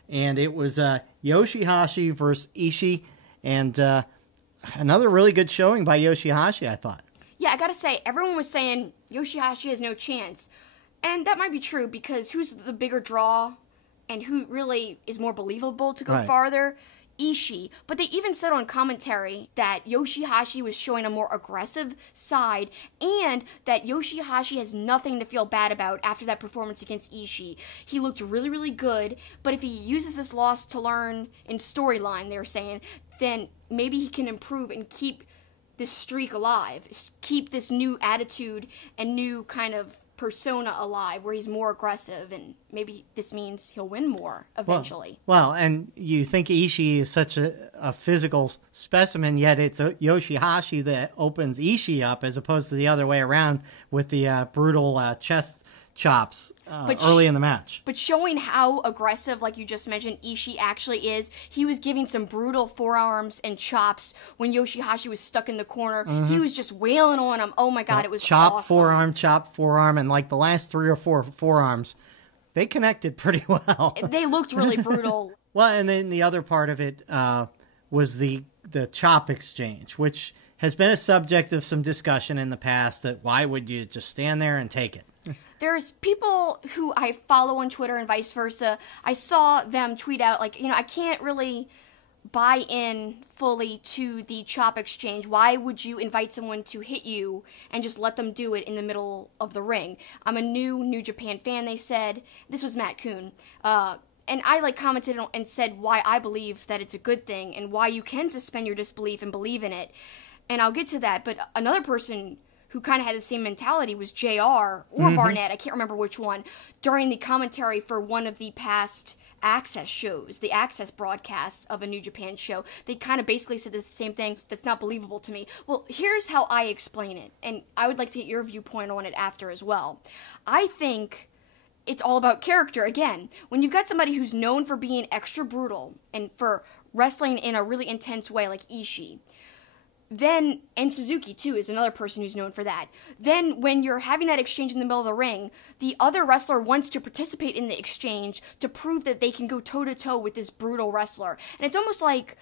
and it was Yoshihashi versus Ishii, and another really good showing by Yoshihashi, I thought. Yeah, I gotta say, everyone was saying Yoshihashi has no chance, and that might be true, because who's the bigger draw? And who really is more believable to go farther? Ishii. But they even said on commentary that Yoshihashi was showing a more aggressive side, and that Yoshihashi has nothing to feel bad about after that performance against Ishii. He looked really, really good, but if he uses this loss to learn in storyline, they were saying, then maybe he can improve and keep this streak alive, keep this new attitude and new kind of persona alive, where he's more aggressive, and maybe this means he'll win more eventually. Well, and you think Ishii is such a physical specimen, yet it's Yoshihashi that opens Ishii up, as opposed to the other way around with the brutal chest chops early in the match. But showing how aggressive, like you just mentioned, Ishii actually is. He was giving some brutal forearms and chops when Yoshihashi was stuck in the corner. Mm-hmm. He was just wailing on him. Oh my God, it was chop awesome. Forearm, and like the last 3 or 4 forearms, they connected pretty well. They looked really brutal. Well, and then the other part of it was the chop exchange, which has been a subject of some discussion in the past, that why would you just stand there and take it? There's people who I follow on Twitter and vice versa. I saw them tweet out, like, I can't really buy in fully to the chop exchange. Why would you invite someone to hit you and just let them do it in the middle of the ring? I'm a New Japan fan, they said. This was Matt Kuhn. And I commented and said why I believe that it's a good thing and why you can suspend your disbelief and believe in it. And I'll get to that. But another person who kind of had the same mentality was JR or Barnett, I can't remember which one, during the commentary for one of the past Access shows, the Access broadcasts of a New Japan show. They kind of basically said the same thing. That's not believable to me. Well, here's how I explain it, and I would like to get your viewpoint on it after as well. I think it's all about character. Again, when you've got somebody who's known for being extra brutal and for wrestling in a really intense way like Ishii, then, and Suzuki too is another person who's known for that. Then when you're having that exchange in the middle of the ring, the other wrestler wants to participate in the exchange to prove that they can go toe-to-toe with this brutal wrestler. And it's almost like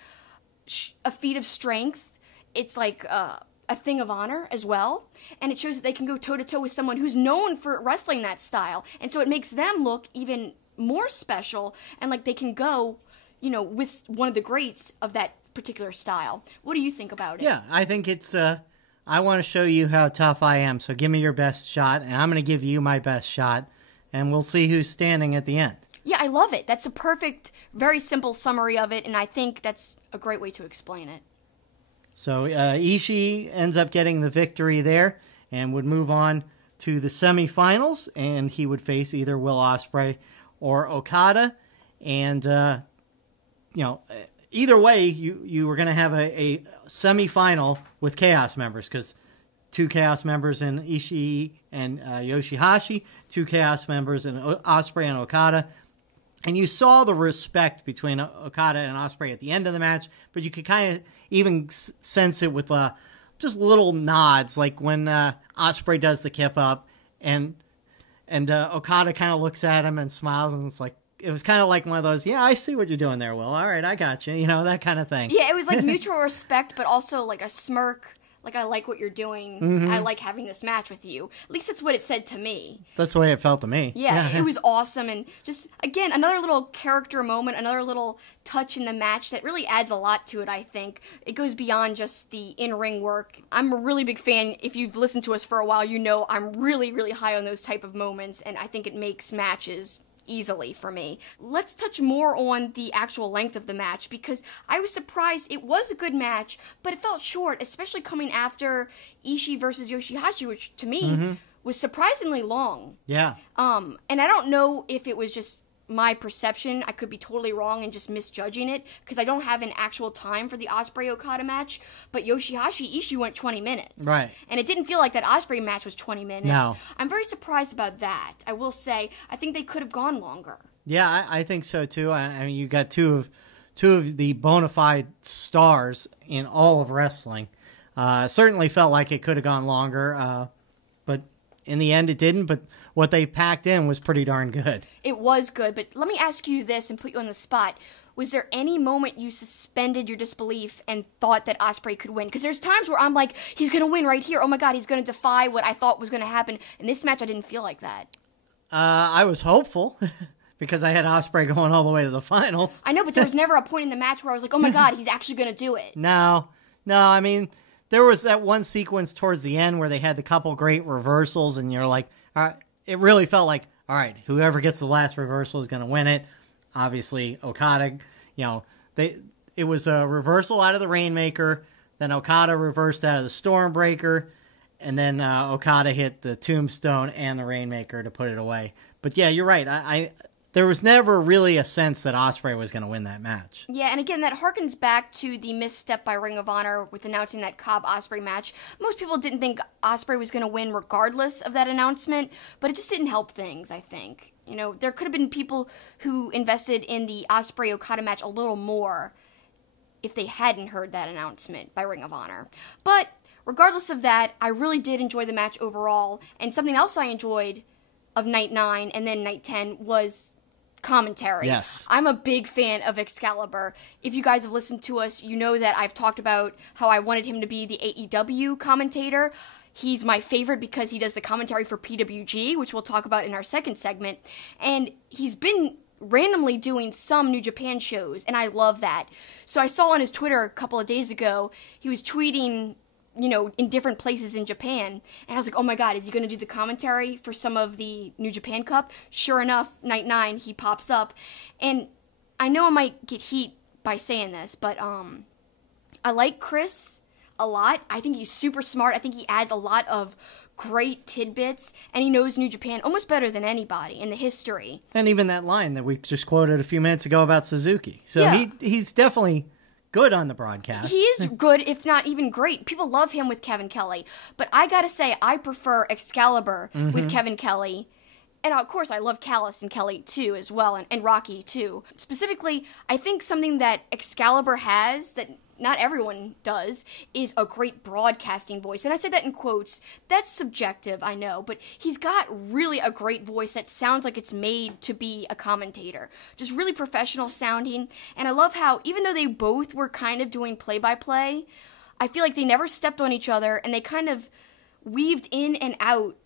a feat of strength. It's like a thing of honor as well. And it shows that they can go toe-to-toe with someone who's known for wrestling that style. And so it makes them look even more special, and like they can go, with one of the greats of that particular style. What do you think about it? Yeah, I think it's I want to show you how tough I am, so give me your best shot, and I'm going to give you my best shot, and we'll see who's standing at the end. Yeah, I love it. That's a perfect, very simple summary of it, and I think that's a great way to explain it. So Ishii ends up getting the victory there and would move on to the semifinals, and he would face either Will Ospreay or Okada, and either way, you were going to have a semifinal with Chaos members, because 2 Chaos members in Ishii and Yoshihashi, 2 Chaos members in Ospreay and Okada. And you saw the respect between Okada and Ospreay at the end of the match, but you could kind of even sense it with just little nods, like when Ospreay does the kip up, and Okada kind of looks at him and smiles, and it's like, it was kind of like one of those, yeah, I see what you're doing there, Will. All right, I got you. You know, that kind of thing. Yeah, it was like mutual respect, but also like a smirk. Like, I like what you're doing. Mm-hmm. I like having this match with you. At least that's what it said to me. That's the way it felt to me. Yeah, it was awesome. And just, again, another little character moment, another little touch in the match that really adds a lot to it, I think. It goes beyond just the in-ring work. I'm a really big fan. If you've listened to us for a while, you know I'm really, really high on those type of moments. And I think it makes matches easily for me. Let's touch more on the actual length of the match, because I was surprised. It was a good match, but it felt short, especially coming after Ishii versus Yoshihashi, which to me was surprisingly long. Yeah. And I don't know if it was just my perception. I could be totally wrong and just misjudging it, because I don't have an actual time for the Ospreay Okada match, but Yoshihashi Ishii went 20 minutes. Right. And it didn't feel like that Ospreay match was 20 minutes. No. I'm very surprised about that. I will say, I think they could have gone longer. Yeah, I think so too. I mean, you got two of the bona fide stars in all of wrestling. Certainly felt like it could have gone longer, but in the end it didn't. But what they packed in was pretty darn good. It was good, but let me ask you this and put you on the spot. Was there any moment you suspended your disbelief and thought that Ospreay could win? Because there's times where I'm like, he's going to win right here. Oh my God, he's going to defy what I thought was going to happen. In this match, I didn't feel like that. I was hopeful because I had Ospreay going all the way to the finals. I know, but there was never a point in the match where I was like, oh my God, he's actually going to do it. No, I mean, there was that one sequence towards the end where they had the couple great reversals, and you're like, all right, it really felt like, all right, whoever gets the last reversal is going to win it. Obviously, Okada, it was a reversal out of the Rainmaker, then Okada reversed out of the Stormbreaker, and then Okada hit the Tombstone and the Rainmaker to put it away. But yeah, you're right. There was never really a sense that Ospreay was going to win that match. Yeah, and again, that harkens back to the misstep by Ring of Honor with announcing that Cobb-Ospreay match. Most people didn't think Ospreay was going to win regardless of that announcement, but it just didn't help things, I think. You know, there could have been people who invested in the Ospreay-Okada match a little more if they hadn't heard that announcement by Ring of Honor. But regardless of that, I really did enjoy the match overall, and something else I enjoyed of Night 9 and then Night 10 was commentary. Yes. I'm a big fan of Excalibur. If you guys have listened to us, you know that I've talked about how I wanted him to be the AEW commentator. He's my favorite because he does the commentary for PWG, which we'll talk about in our second segment. And he's been randomly doing some New Japan shows, and I love that. So I saw on his Twitter a couple of days ago, he was tweeting, in different places in Japan. And I was like, oh my God, is he going to do the commentary for some of the New Japan Cup? Sure enough, Night 9, he pops up. And I know I might get heat by saying this, but I like Chris a lot. I think he's super smart. I think he adds a lot of great tidbits, and he knows New Japan almost better than anybody in the history. And even that line that we just quoted a few minutes ago about Suzuki. So yeah. He's definitely good on the broadcast. He is good, if not even great. People love him with Kevin Kelly. But I gotta say, I prefer Excalibur with Kevin Kelly. And of course, I love Callis and Kelly too, as well, and Rocky too. Specifically, I think something that Excalibur has that not everyone does is a great broadcasting voice. And I say that in quotes. That's subjective, I know, but he's got really a great voice that sounds like it's made to be a commentator. Just really professional sounding. And I love how, even though they both were kind of doing play-by-play, I feel like they never stepped on each other, and they kind of weaved in and out,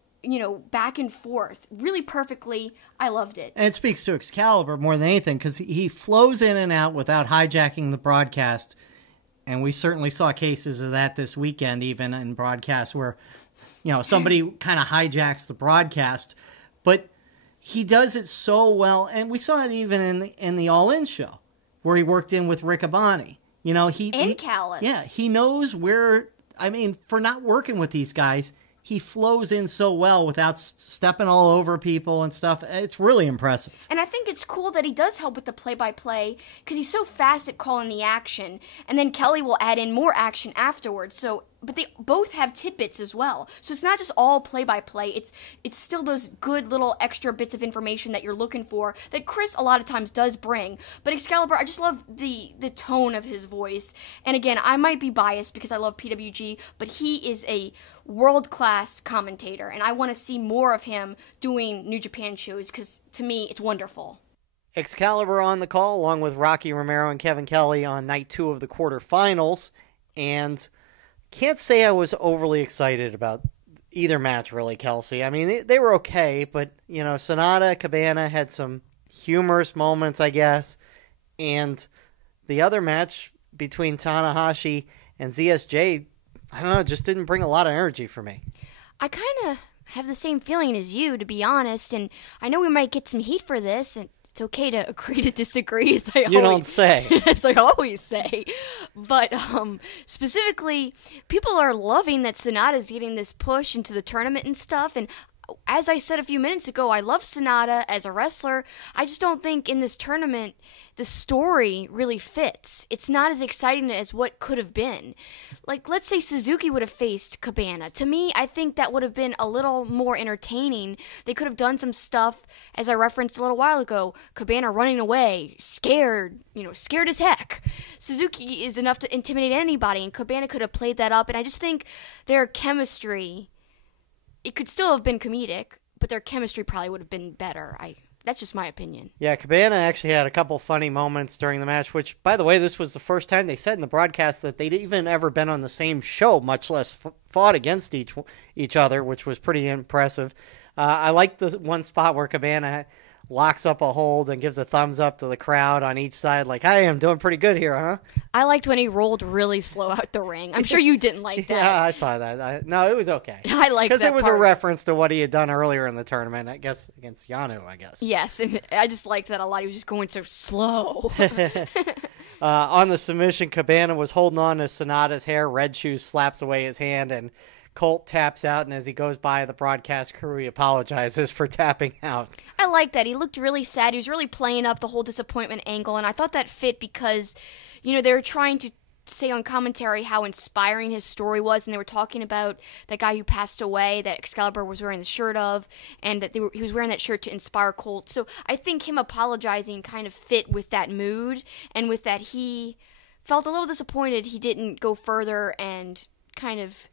back and forth really perfectly. I loved it. And it speaks to Excalibur more than anything, because he flows in and out without hijacking the broadcast. And we certainly saw cases of that this weekend, even in broadcasts where, somebody kind of hijacks the broadcast. But he does it so well. And we saw it even in the All In show where he worked in with Rick Abani. And Callis. Yeah, he knows where, for not working with these guys, he flows in so well without stepping all over people and stuff. It's really impressive. And I think it's cool that he does help with the play-by-play because he's so fast at calling the action. And then Kelly will add in more action afterwards. But they both have tidbits as well. So it's not just all play-by-play. It's still those good little extra bits of information that you're looking for that Chris a lot of times does bring. But Excalibur, I just love the tone of his voice. And again, I might be biased because I love PWG, but he is a world-class commentator. And I want to see more of him doing New Japan shows because, to me, it's wonderful. Excalibur on the call, along with Rocky Romero and Kevin Kelly on night 2 of the quarterfinals. And can't say I was overly excited about either match, really, Kelsi. I mean, they were okay, but, Sonata, Cabana had some humorous moments, I guess. And the other match between Tanahashi and ZSJ, I don't know, just didn't bring a lot of energy for me. I kind of have the same feeling as you, to be honest, and I know we might get some heat for this, and it's okay to agree to disagree, as don't say. As I always say. But specifically, people are loving that Sonata's getting this push into the tournament and stuff. And as I said a few minutes ago, I love Sonata as a wrestler. I just don't think in this tournament the story really fits. It's not as exciting as what could have been. Like, let's say Suzuki would have faced Cabana. To me, I think that would have been a little more entertaining. They could have done some stuff, as I referenced a little while ago, Cabana running away, scared as heck. Suzuki is enough to intimidate anybody, and Cabana could have played that up, and I just think their chemistry, it could still have been comedic, but their chemistry probably would have been better. That's just my opinion. Yeah, Cabana actually had a couple funny moments during the match, which, by the way, this was the first time they said in the broadcast that they'd even ever been on the same show, much less fought against each other, which was pretty impressive. I liked the one spot where Cabana locks up a hold and gives a thumbs up to the crowd on each side, like, hey, I'm doing pretty good here, huh? I liked when he rolled really slow out the ring. I'm sure you didn't like that. Yeah, I saw that. No, it was okay. I liked that because it was a reference to what he had done earlier in the tournament, I guess, against Yano, I guess. Yes, and I just liked that a lot. He was just going so slow. On the submission, Cabana was holding on to Sonata's hair. Red Shoes slaps away his hand, and Colt taps out, and as he goes by the broadcast crew, he apologizes for tapping out. I like that. He looked really sad. He was really playing up the whole disappointment angle, and I thought that fit because, they were trying to say on commentary how inspiring his story was, and they were talking about that guy who passed away that Excalibur was wearing the shirt of, and that he was wearing that shirt to inspire Colt. So I think him apologizing kind of fit with that mood, and with that he felt a little disappointed he didn't go further and kind of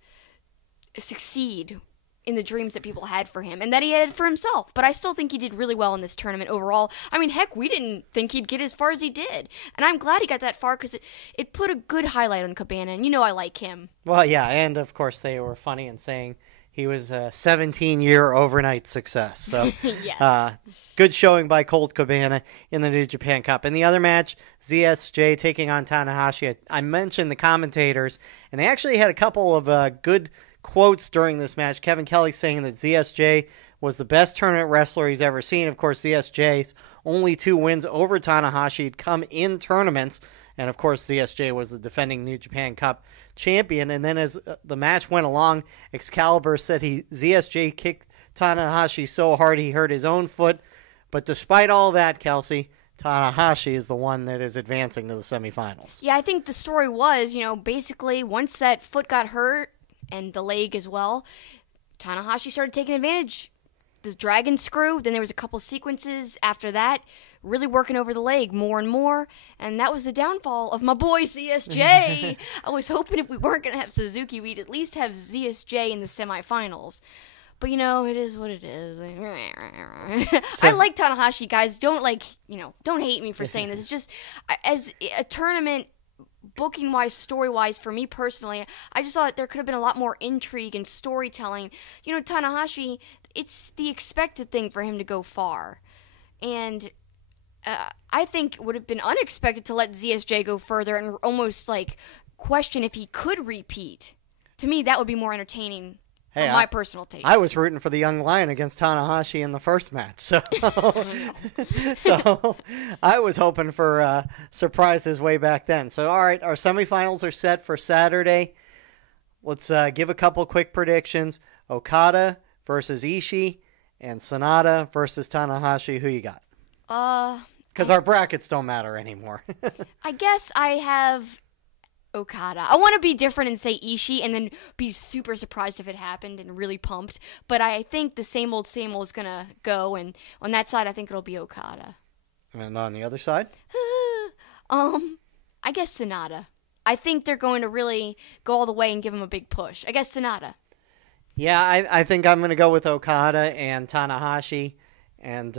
succeed in the dreams that people had for him and that he had for himself. But I still think he did really well in this tournament overall. I mean, heck, we didn't think he'd get as far as he did. And I'm glad he got that far because it put a good highlight on Cabana. And I like him. Well, yeah, and of course they were funny in saying he was a 17-year overnight success. So yes. Good showing by Colt Cabana in the New Japan Cup. In the other match, ZSJ taking on Tanahashi. I mentioned the commentators, and they actually had a couple of good quotes during this match. Kevin Kelly saying that ZSJ was the best tournament wrestler he's ever seen. Of course, ZSJ's only 2 wins over Tanahashi had come in tournaments. And of course, ZSJ was the defending New Japan Cup champion. And then as the match went along, Excalibur said ZSJ kicked Tanahashi so hard he hurt his own foot. But despite all that, Kelsi, Tanahashi is the one that is advancing to the semifinals. Yeah, I think the story was, basically once that foot got hurt, and the leg as well, Tanahashi started taking advantage. The dragon screw, then there was a couple sequences after that, really working over the leg more and more, and that was the downfall of my boy ZSJ. I was hoping if we weren't going to have Suzuki, we'd at least have ZSJ in the semifinals. But, it is what it is. I like Tanahashi, guys. Don't hate me for saying this. It's just, as a tournament, booking-wise, story-wise, for me personally, I just thought there could have been a lot more intrigue and storytelling. Tanahashi, it's the expected thing for him to go far. And I think it would have been unexpected to let ZSJ go further and almost, question if he could repeat. To me, that would be more entertaining. Hey, my personal taste. I was rooting for the young lion against Tanahashi in the first match, so I was hoping for surprises way back then. So, all right, our semifinals are set for Saturday. Let's give a couple quick predictions. Okada versus Ishii, and Sonata versus Tanahashi. Who you got? Because our brackets don't matter anymore. I guess I have Okada. I want to be different and say Ishii and then be super surprised if it happened and really pumped. But I think the same old is going to go. And on that side, I think it'll be Okada. And on the other side? I guess Sonata. I think they're going to really go all the way and give him a big push. I guess Sonata. Yeah, I think I'm going to go with Okada and Tanahashi. And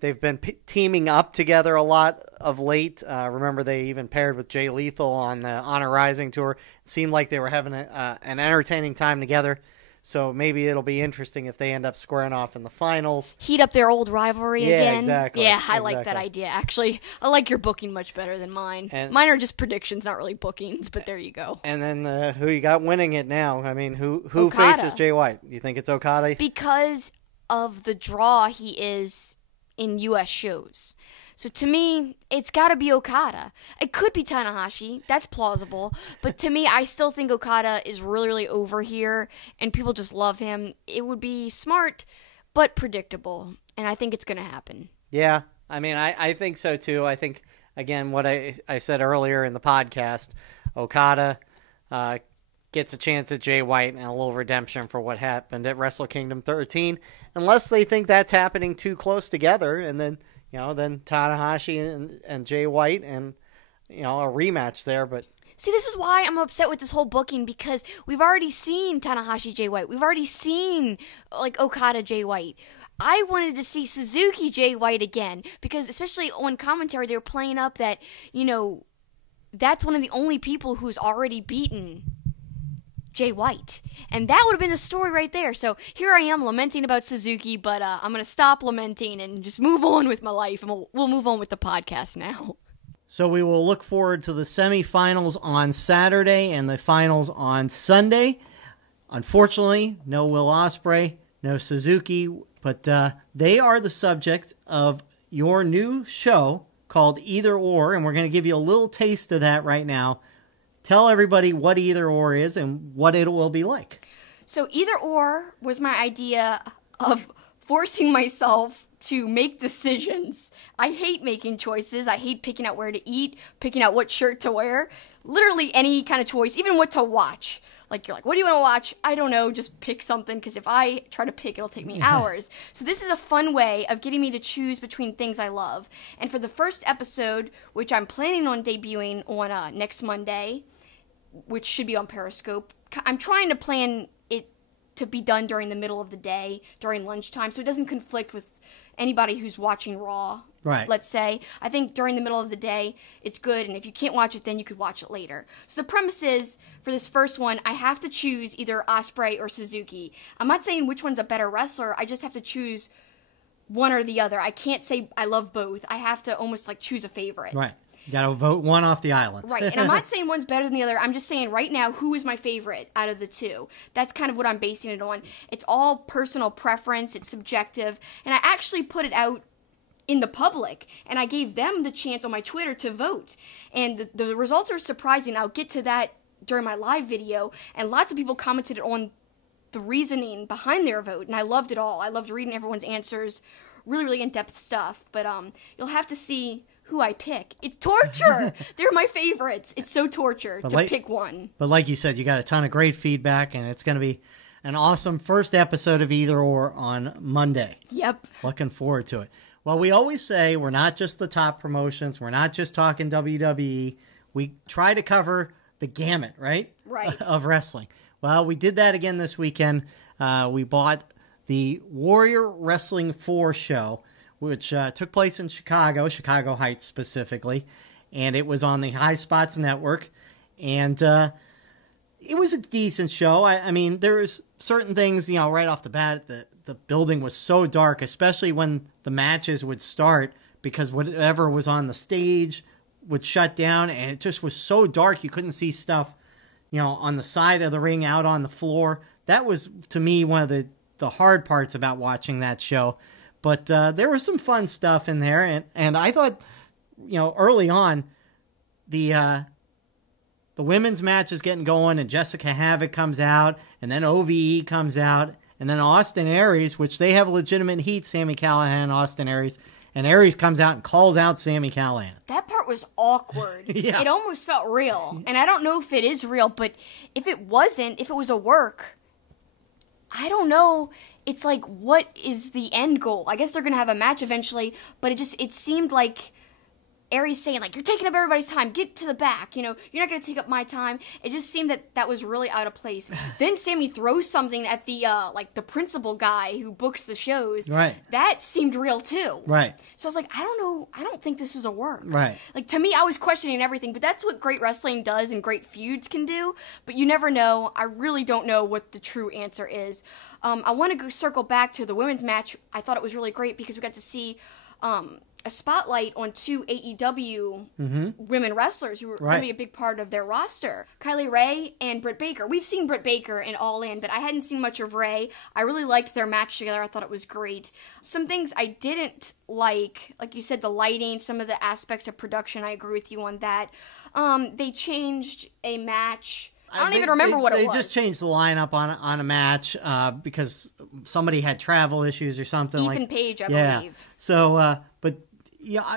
they've been teaming up together a lot of late. Remember, they even paired with Jay Lethal on the Honor Rising tour. It seemed like they were having an entertaining time together. So maybe it'll be interesting if they end up squaring off in the finals. Heat up their old rivalry again. Exactly. Yeah, I like that idea, actually. I like your booking much better than mine. Mine are just predictions, not really bookings, but there you go. And then who you got winning it now? I mean, who Okada. faces Jay White? You think it's Okada? Because of the draw he is in U.S. shows. So to me, it's got to be Okada. It could be Tanahashi. That's plausible. But to me, I still think Okada is really, really over here, and people just love him. It would be smart, but predictable, and I think it's going to happen. Yeah, I mean, I think so too. I think, again, what I said earlier in the podcast, Okada gets a chance at Jay White and a little redemption for what happened at Wrestle Kingdom 13, unless they think that's happening too close together, and then Tanahashi and Jay White and, a rematch there. But see, this is why I'm upset with this whole booking, because we've already seen Tanahashi Jay White. We've already seen, Okada Jay White. I wanted to see Suzuki Jay White again, because especially on commentary, they were playing up that, that's one of the only people who's already beaten Jay White. And that would have been a story right there. So here I am lamenting about Suzuki, but I'm going to stop lamenting and just move on with my life, and we'll move on with the podcast now. So we will look forward to the semifinals on Saturday and the finals on Sunday. Unfortunately, no Will Ospreay, no Suzuki, but they are the subject of your new show called Either Or, and we're going to give you a little taste of that right now. Tell everybody what Either Or is and what it will be like. So Either Or was my idea of forcing myself to make decisions. I hate making choices. I hate picking out where to eat, picking out what shirt to wear, literally any kind of choice, even what to watch. You're like, what do you want to watch? I don't know, just pick something, because if I try to pick, it'll take me hours. So this is a fun way of getting me to choose between things I love. And for the first episode, which I'm planning on debuting on next Monday, which should be on Periscope, I'm trying to plan it to be done during the middle of the day, during lunchtime, so it doesn't conflict with anybody who's watching Raw, right? Let's say. I think during the middle of the day, it's good, and if you can't watch it then, you could watch it later. So the premise is, for this first one, I have to choose either Ospreay or Suzuki. I'm not saying which one's a better wrestler, I just have to choose one or the other. I can't say I love both. I have to almost choose a favorite. Right. You got to vote one off the island. Right, and I'm not saying one's better than the other. I'm just saying right now, who is my favorite out of the two? That's kind of what I'm basing it on. It's all personal preference. It's subjective. And I actually put it out in the public, and I gave them the chance on my Twitter to vote. And the results are surprising. I'll get to that during my live video. And lots of people commented on the reasoning behind their vote, and I loved it all. I loved reading everyone's answers. Really, really in-depth stuff. But you'll have to see who I pick. It's torture. They're my favorites. It's so torture to pick one. But like you said, you got a ton of great feedback, and it's going to be an awesome first episode of Either Or on Monday. Yep. Looking forward to it. Well, we always say we're not just the top promotions. We're not just talking WWE. We try to cover the gamut, right? Right. Of wrestling. Well, we did that again this weekend. We bought the Warrior Wrestling 4 show, which took place in Chicago Heights specifically, and it was on the High Spots Network, and it was a decent show. I mean, there was certain things, right off the bat, the building was so dark, especially when the matches would start, because whatever was on the stage would shut down, and it just was so dark you couldn't see stuff, on the side of the ring, out on the floor. That was, to me, one of the hard parts about watching that show. But there was some fun stuff in there, and I thought, early on, the the women's match is getting going, and Jessica Havoc comes out, and then OVE comes out, and then Austin Aries, which they have legitimate heat, Sami Callahan, Austin Aries, and Aries comes out and calls out Sami Callahan. That part was awkward. Yeah. It almost felt real. And I don't know if it is real, but if it wasn't, if it was a work, I don't know. It's like, what is the end goal? I guess they're going to have a match eventually, but it seemed like Aries saying, like, you're taking up everybody's time. Get to the back. You know, you're not going to take up my time. It just seemed that was really out of place. Then Sami throws something at the, the principal guy who books the shows. Right. That seemed real, too. Right. So I was like, I don't know. I don't think this is a work. Right. Like, to me, I was questioning everything, but that's what great wrestling does and great feuds can do. But you never know. I really don't know what the true answer is. I want to circle back to the women's match. I thought it was really great because we got to see a spotlight on two AEW women wrestlers who were going to be a big part of their roster. Kylie Rae and Britt Baker. We've seen Britt Baker in All In, but I hadn't seen much of Rae. I really liked their match together. I thought it was great. Some things I didn't like you said, the lighting, some of the aspects of production, I agree with you on that. They changed a match. I don't even remember what it was. They just changed the lineup on a match because somebody had travel issues or something. Ethan Page, I believe. So, but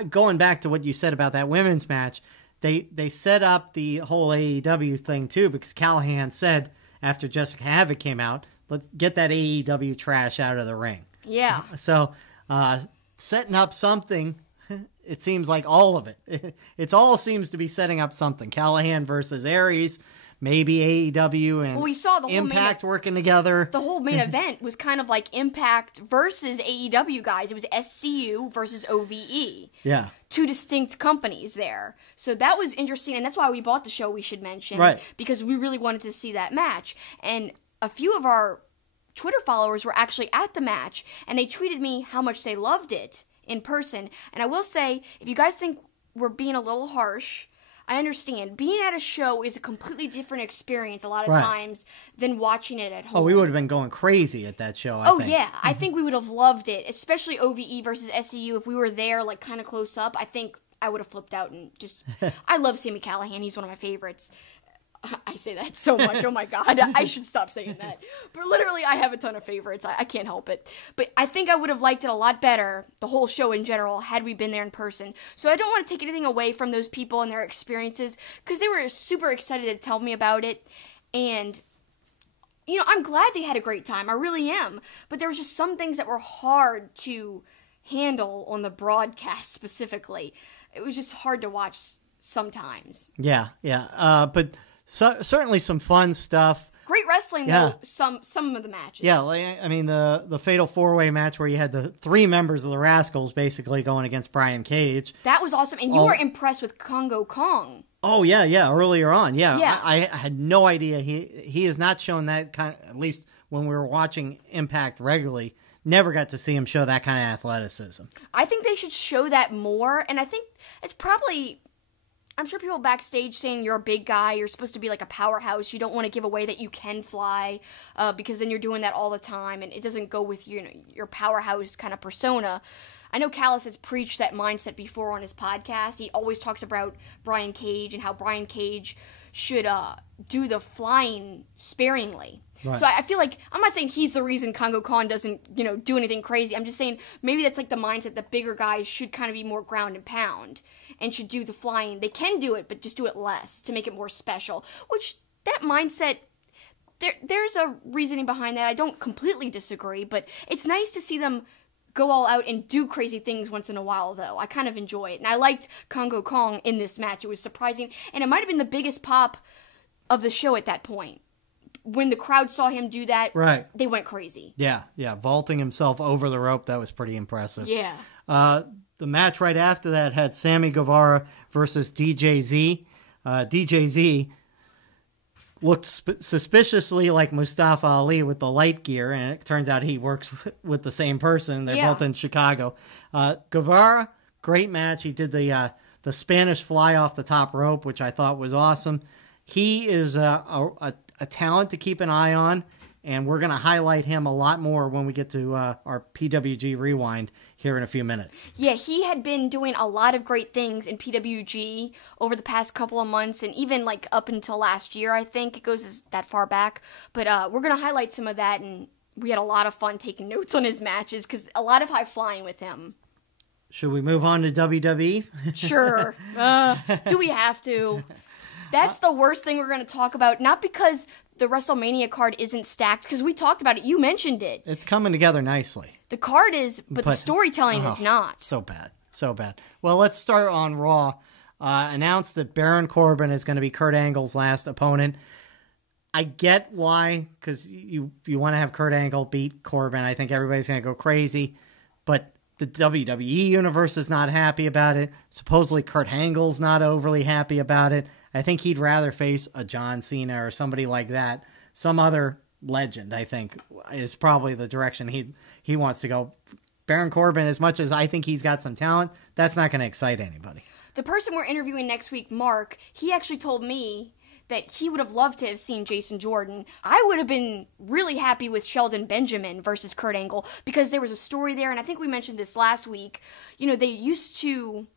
going back to what you said about that women's match, they set up the whole AEW thing too, because Callahan said after Jessica Havoc came out, let's get that AEW trash out of the ring. Yeah. So setting up something. It seems like all of it. It all seems to be setting up something. Callahan versus Aries. Maybe AEW and we saw the whole Impact working together. The whole main event was kind of like Impact versus AEW guys. It was SCU versus OVE. Yeah. Two distinct companies there. So that was interesting, and that's why we bought the show, we should mention. Right. Because we really wanted to see that match. And a few of our Twitter followers were actually at the match, and they tweeted me how much they loved it in person. And I will say, if you guys think we're being a little harsh, I understand. Being at a show is a completely different experience a lot of times than watching it at home. Oh, we would have been going crazy at that show, I think. Yeah. I think we would have loved it, especially OVE versus SCU. If we were there, like, kind of close up, I think I would have flipped out and just... I love Sami Callahan. He's one of my favorites. I say that so much. Oh, my God. I should stop saying that. But literally, I have a ton of favorites. I can't help it. But I think I would have liked it a lot better, the whole show in general, had we been there in person. So I don't want to take anything away from those people and their experiences, because they were super excited to tell me about it. And, you know, I'm glad they had a great time. I really am. But there was just some things that were hard to handle on the broadcast specifically. It was just hard to watch sometimes. Yeah. But... So, certainly some fun stuff. Great wrestling, though, some of the matches. Yeah, I mean, the Fatal 4-Way match where you had the three members of the Rascals basically going against Brian Cage. That was awesome. And you were impressed with Congo Kong. Oh, yeah, earlier on. Yeah. I had no idea. He has not shown that kind of, at least when we were watching Impact regularly, never got to see him show that kind of athleticism. I think they should show that more, and I think it's probably... I'm sure people backstage saying you're a big guy, you're supposed to be like a powerhouse, you don't want to give away that you can fly, because then you're doing that all the time, and it doesn't go with your powerhouse kind of persona. I know Callis has preached that mindset before on his podcast. He always talks about Brian Cage and how Brian Cage should do the flying sparingly. Right. So I feel like, I'm not saying he's the reason Congo Khan doesn't, do anything crazy. I'm just saying maybe that's like the mindset that bigger guys should kind of be more ground and pound and should do the flying. They can do it, but just do it less to make it more special. Which, that mindset, there's a reasoning behind that. I don't completely disagree, but it's nice to see them go all out and do crazy things once in a while, though. I kind of enjoy it. And I liked Congo Kong in this match. It was surprising. And it might have been the biggest pop of the show at that point. When the crowd saw him do that, they went crazy. Yeah, vaulting himself over the rope, that was pretty impressive. Yeah. The match right after that had Sammy Guevara versus DJZ. DJZ looked suspiciously like Mustafa Ali with the light gear, and it turns out he works with the same person. They're both in Chicago. Guevara, great match. He did the Spanish fly off the top rope, which I thought was awesome. He is a talent to keep an eye on. and we're going to highlight him a lot more when we get to our PWG Rewind here in a few minutes. Yeah, he had been doing a lot of great things in PWG over the past couple of months, and even like up until last year, I think it goes that far back. But we're going to highlight some of that, and we had a lot of fun taking notes on his matches because a lot of high flying with him. Should we move on to WWE? Sure. Do we have to? That's the worst thing we're going to talk about. Not because the WrestleMania card isn't stacked, because we talked about it. You mentioned it. It's coming together nicely. The card is, but the storytelling is not. So bad. So bad. Well, let's start on Raw. Announced that Baron Corbin is going to be Kurt Angle's last opponent. I get why, because you want to have Kurt Angle beat Corbin. I think everybody's going to go crazy. But the WWE universe is not happy about it. Supposedly Kurt Angle's not overly happy about it. I think he'd rather face a John Cena or somebody like that. Some other legend, I think, is probably the direction he wants to go. Baron Corbin, as much as I think he's got some talent, that's not going to excite anybody. The person we're interviewing next week, Mark, he actually told me that he would have loved to have seen Jason Jordan. I would have been really happy with Sheldon Benjamin versus Kurt Angle because there was a story there, and I think we mentioned this last week. You know, they used to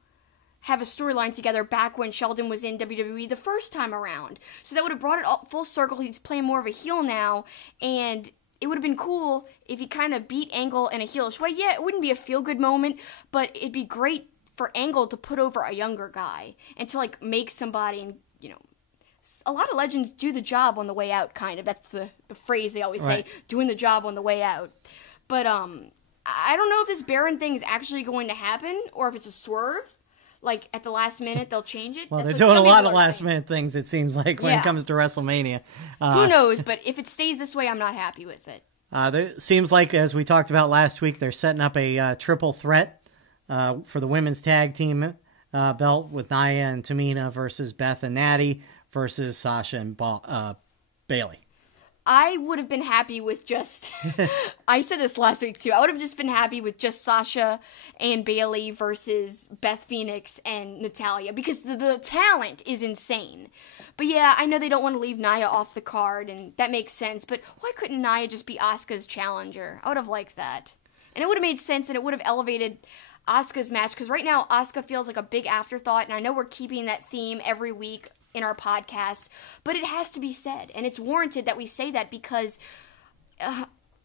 have a storyline together back when Sheldon was in WWE the first time around. So that would have brought it all full circle. He's playing more of a heel now, and it would have been cool if he kind of beat Angle in a heelish way. Yeah, it wouldn't be a feel-good moment, but it'd be great for Angle to put over a younger guy and to, like, make somebody, and, you know, a lot of legends do the job on the way out, kind of. That's the phrase they always say, doing the job on the way out. But I don't know if this Baron thing is actually going to happen or if it's a swerve. Like, at the last minute, they'll change it. Well, they're doing a lot of last-minute things, it seems like, when it comes to WrestleMania. Who knows? But if it stays this way, I'm not happy with it. It seems like, as we talked about last week, they're setting up a triple threat for the women's tag team belt with Nia and Tamina versus Beth and Natty versus Sasha and Bayley. I would have been happy with just... I said this last week, too. I would have just been happy with just Sasha and Bayley versus Beth Phoenix and Natalya, because the talent is insane. But yeah, I know they don't want to leave Nia off the card, and that makes sense, but why couldn't Nia just be Asuka's challenger? I would have liked that. And it would have made sense, and it would have elevated Asuka's match, because right now Asuka feels like a big afterthought, and I know we're keeping that theme every week in our podcast, but it has to be said, and it's warranted that we say that, because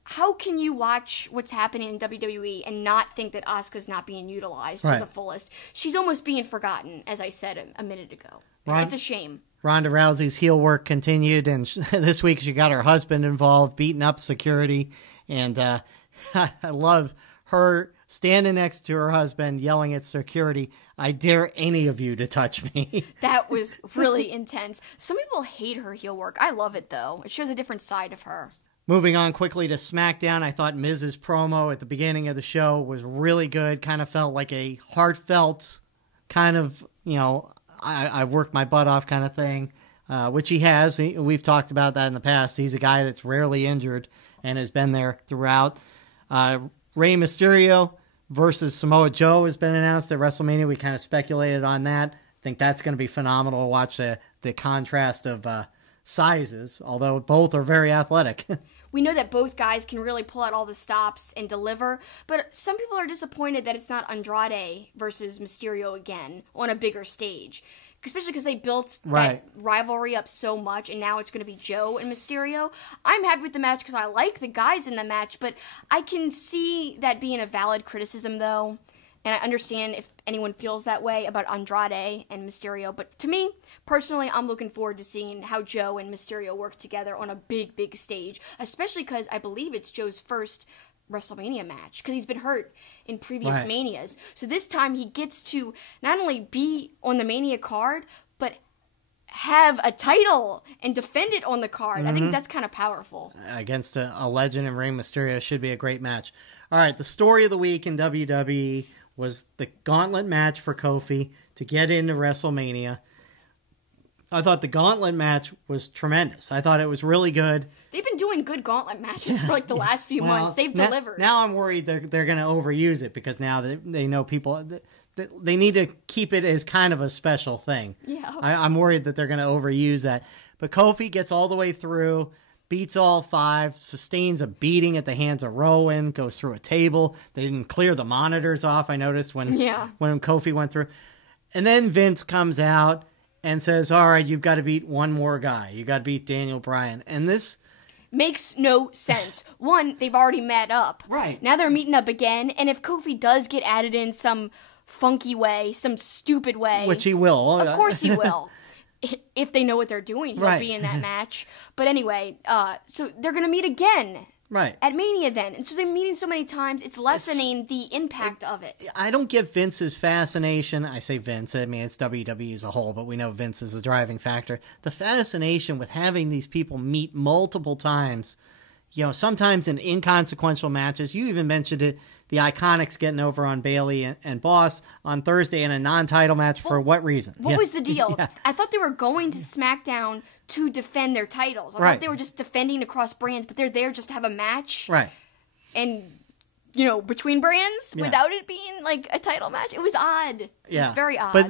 how can you watch what's happening in WWE and not think that Asuka's not being utilized to the fullest? She's almost being forgotten, as I said a minute ago. It's a shame. Ronda Rousey's heel work continued, and this week she got her husband involved, beating up security, and I love her standing next to her husband, yelling at security, "I dare any of you to touch me." That was really intense. Some people hate her heel work. I love it, though. It shows a different side of her. Moving on quickly to SmackDown, I thought Miz's promo at the beginning of the show was really good. Kind of felt like a heartfelt kind of, you know, I worked my butt off kind of thing, which he has. We've talked about that in the past. He's a guy that's rarely injured and has been there throughout. Rey Mysterio versus Samoa Joe has been announced at WrestleMania. We kind of speculated on that. I think that's going to be phenomenal to watch the contrast of sizes, although both are very athletic. We know that both guys can really pull out all the stops and deliver, but some people are disappointed that it's not Andrade versus Mysterio again on a bigger stage. Especially because they built that rivalry up so much, and now it's going to be Joe and Mysterio. I'm happy with the match because I like the guys in the match, but I can see that being a valid criticism, though. And I understand if anyone feels that way about Andrade and Mysterio. But to me, personally, I'm looking forward to seeing how Joe and Mysterio work together on a big, big stage. Especially because I believe it's Joe's first WrestleMania match, because he's been hurt in previous Manias. So this time he gets to not only be on the Mania card, but have a title and defend it on the card. I think that's kind of powerful. Against a legend in Rey Mysterio should be a great match. All right, the story of the week in WWE was the gauntlet match for Kofi to get into WrestleMania. I thought the gauntlet match was tremendous. I thought it was really good. They've been doing good gauntlet matches for like the last few months. They've delivered. Now I'm worried they're going to overuse it, because now they know people. They need to keep it as kind of a special thing. Yeah. I'm worried that they're going to overuse that. But Kofi gets all the way through. beats all 5, sustains a beating at the hands of Rowan, goes through a table. They didn't clear the monitors off, I noticed, when Kofi went through. And then Vince comes out and says, all right, you've got to beat one more guy. You got to beat Daniel Bryan. And this makes no sense. One, they've already met up. Right. Now they're meeting up again. And if Kofi does get added in some funky way, some stupid way. Which he will. Of course he will. If they know what they're doing, he'll be in that match. But anyway, so they're going to meet again. Right. At Mania then. And so they're meeting so many times, it's lessening the impact of it. I don't get Vince's fascination. I say Vince, I mean, it's WWE as a whole, but we know Vince is a driving factor. The fascination with having these people meet multiple times, you know, sometimes in inconsequential matches. You even mentioned it, the Iconics getting over on Bayley and Boss on Thursday in a non-title match. For what reason? What was the deal? I thought they were going to SmackDown to defend their titles. I thought they were just defending across brands, but they're there just to have a match. Right. And, you know, between brands without it being like a title match. It was odd. Yeah. It's very odd. But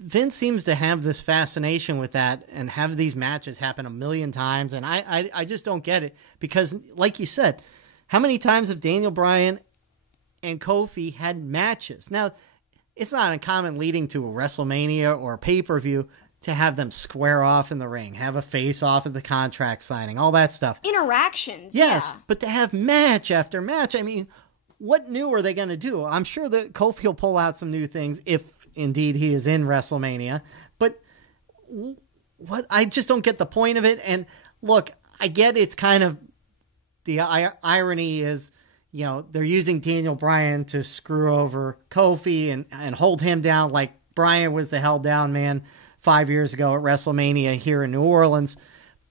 Vince seems to have this fascination with that and have these matches happen a million times. And I just don't get it because, like you said, how many times have Daniel Bryan and Kofi had matches? Now, it's not uncommon leading to a WrestleMania or a pay-per-view to have them square off in the ring, have a face-off at the contract signing, all that stuff. Interactions, yes, but to have match after match, I mean, what new are they going to do? I'm sure that Kofi will pull out some new things if, indeed, he is in WrestleMania. But what I just don't get the point of it. And look, I get it's kind of the irony is, you know, they're using Daniel Bryan to screw over Kofi and hold him down like Bryan was the held down man 5 years ago at WrestleMania here in New Orleans.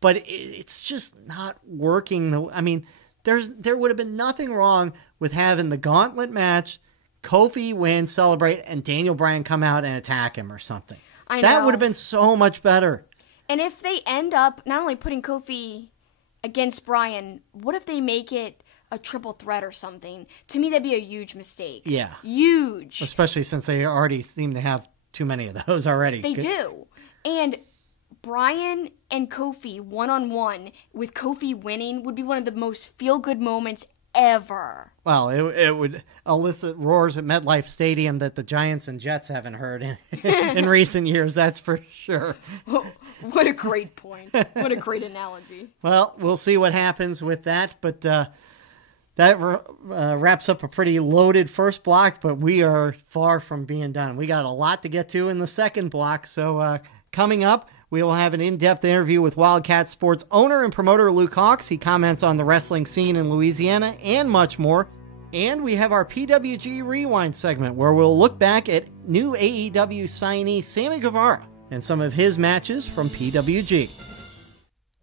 But it's just not working. I mean, there would have been nothing wrong with having the gauntlet match, Kofi win, celebrate, and Daniel Bryan come out and attack him or something. I know. That would have been so much better. And if they end up not only putting Kofi against Bryan, what if they make it a triple threat or something? To me, that'd be a huge mistake. Yeah. Huge. Especially since they already seem to have too many of those already. They do. And Bryan and Kofi one-on-one with Kofi winning would be one of the most feel-good moments ever. Well, it would elicit roars at MetLife Stadium that the Giants and Jets haven't heard in recent years, that's for sure. What a great point. What a great analogy. Well, we'll see what happens with that, but that wraps up a pretty loaded first block, but we are far from being done. We got a lot to get to in the second block, so coming up, we will have an in-depth interview with Wildkat Sports owner and promoter Luke Hawx. He comments on the wrestling scene in Louisiana and much more. And we have our PWG Rewind segment where we'll look back at new AEW signee Sammy Guevara and some of his matches from PWG.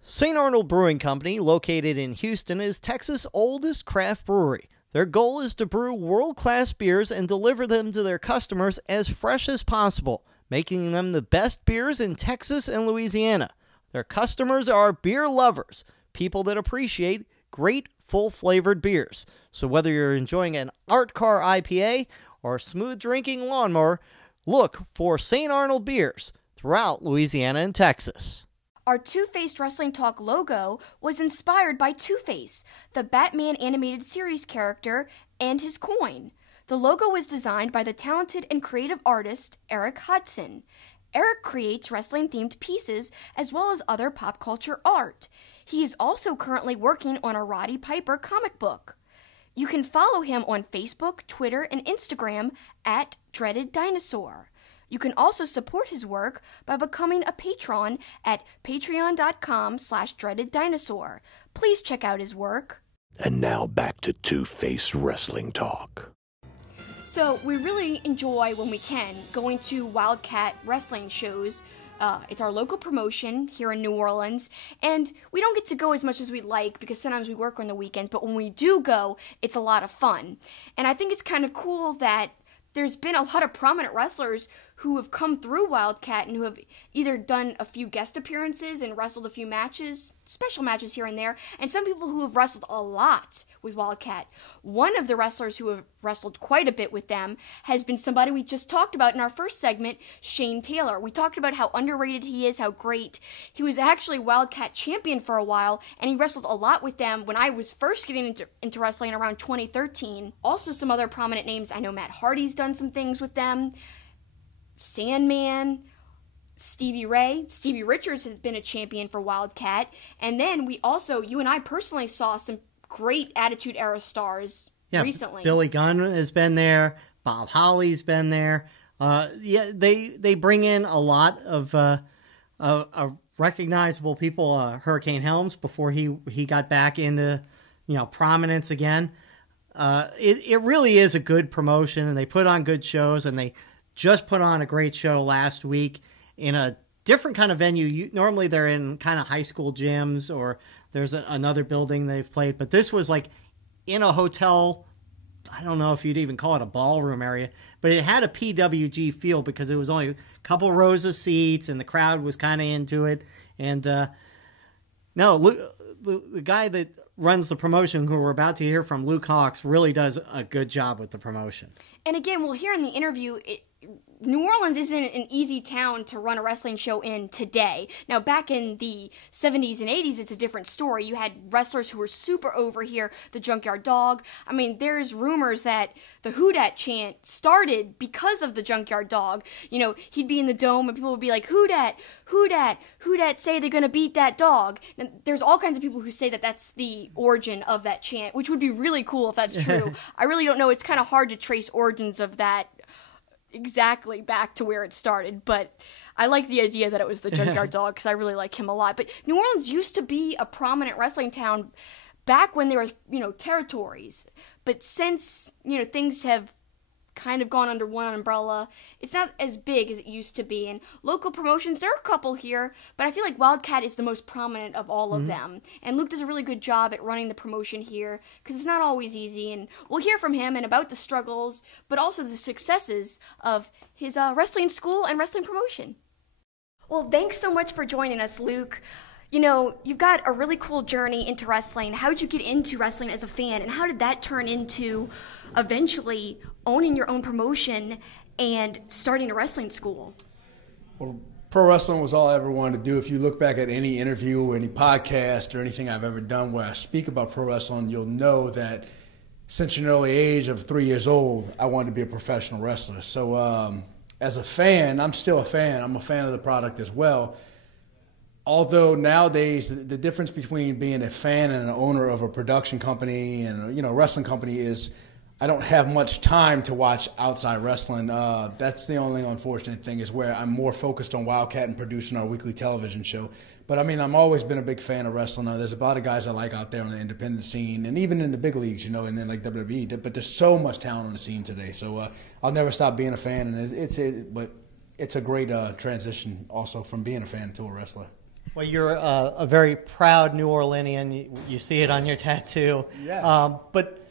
St. Arnold Brewing Company, located in Houston, is Texas' oldest craft brewery. Their goal is to brew world-class beers and deliver them to their customers as fresh as possible, making them the best beers in Texas and Louisiana. Their customers are beer lovers, people that appreciate great, full-flavored beers. So whether you're enjoying an art car IPA or a smooth-drinking lawnmower, look for St. Arnold beers throughout Louisiana and Texas. Our Two-Faced Wrestling Talk logo was inspired by Two-Face, the Batman animated series character, and his coin. The logo was designed by the talented and creative artist Eric Hudson. Eric creates wrestling-themed pieces as well as other pop culture art. He is also currently working on a Roddy Piper comic book. You can follow him on Facebook, Twitter, and Instagram at Dreaded Dinosaur. You can also support his work by becoming a patron at patreon.com/dreadeddinosaur. Please check out his work. And now back to Two-Face Wrestling Talk. So we really enjoy, when we can, going to Wildkat wrestling shows. It's our local promotion here in New Orleans, and we don't get to go as much as we'd like because sometimes we work on the weekends, but when we do go, it's a lot of fun. And I think it's kind of cool that there's been a lot of prominent wrestlers who have come through Wildkat and who have either done a few guest appearances and wrestled a few matches, special matches here and there, and some people who have wrestled a lot with Wildkat. One of the wrestlers who have wrestled quite a bit with them has been somebody we just talked about in our first segment, Shane Taylor. We talked about how underrated he is, how great. He was actually Wildkat champion for a while, and he wrestled a lot with them when I was first getting into wrestling around 2013. Also some other prominent names. I know Matt Hardy's done some things with them. Sandman, Stevie Ray. Stevie Richards has been a champion for Wildkat. And then we also, you and I personally saw some great Attitude Era stars recently. Billy Gunn has been there. Bob Holly's been there. They bring in a lot of recognizable people. Hurricane Helms, before he got back into prominence again. It really is a good promotion, and they put on good shows, and they just put on a great show last week in a different kind of venue. Normally they're in kind of high school gyms, or there's another building they've played, but this was like in a hotel. I don't know if you'd even call it a ballroom area, but it had a PWG feel because it was only a couple rows of seats and the crowd was kind of into it. And the guy that runs the promotion, who we're about to hear from, Luke Hawx, really does a good job with the promotion. And again, we'll hear in the interview, New Orleans isn't an easy town to run a wrestling show in today. Now, back in the 70s and 80s, it's a different story. You had wrestlers who were super over here, the Junkyard Dog. I mean, there's rumors that the Who Dat chant started because of the Junkyard Dog. He'd be in the dome and people would be like, Who Dat, Who Dat, Who Dat say they're going to beat that dog. And there's all kinds of people who say that that's the origin of that chant, which would be really cool if that's true. I really don't know. It's kind of hard to trace origins of that exactly back to where it started, but I like the idea that it was the Junkyard Dog because I really like him a lot. But New Orleans used to be a prominent wrestling town back when there were, territories. But since, things have kind of gone under one umbrella, it's not as big as it used to be. And local promotions, there are a couple here, but I feel like Wildkat is the most prominent of all of them. And Luke does a really good job at running the promotion here because it's not always easy. And we'll hear from him and about the struggles, but also the successes of his wrestling school and wrestling promotion. Well, thanks so much for joining us, Luke. You've got a really cool journey into wrestling. How did you get into wrestling as a fan, and how did that turn into eventually owning your own promotion and starting a wrestling school? Well, pro wrestling was all I ever wanted to do. If you look back at any interview or any podcast or anything I've ever done where I speak about pro wrestling, you'll know that since an early age of 3 years old, I wanted to be a professional wrestler. So as a fan, I'm still a fan. I'm a fan of the product as well. Although nowadays the difference between being a fan and an owner of a production company and a wrestling company is I don't have much time to watch outside wrestling. That's the only unfortunate thing, is where I'm more focused on Wildkat and producing our weekly television show. But I mean, I've always been a big fan of wrestling. There's a lot of guys I like out there on the independent scene, and even in the big leagues, and then like WWE. But there's so much talent on the scene today, so I'll never stop being a fan. And but it's a great transition also from being a fan to a wrestler. Well, you're a very proud New Orleanian. You see it on your tattoo. Yeah. But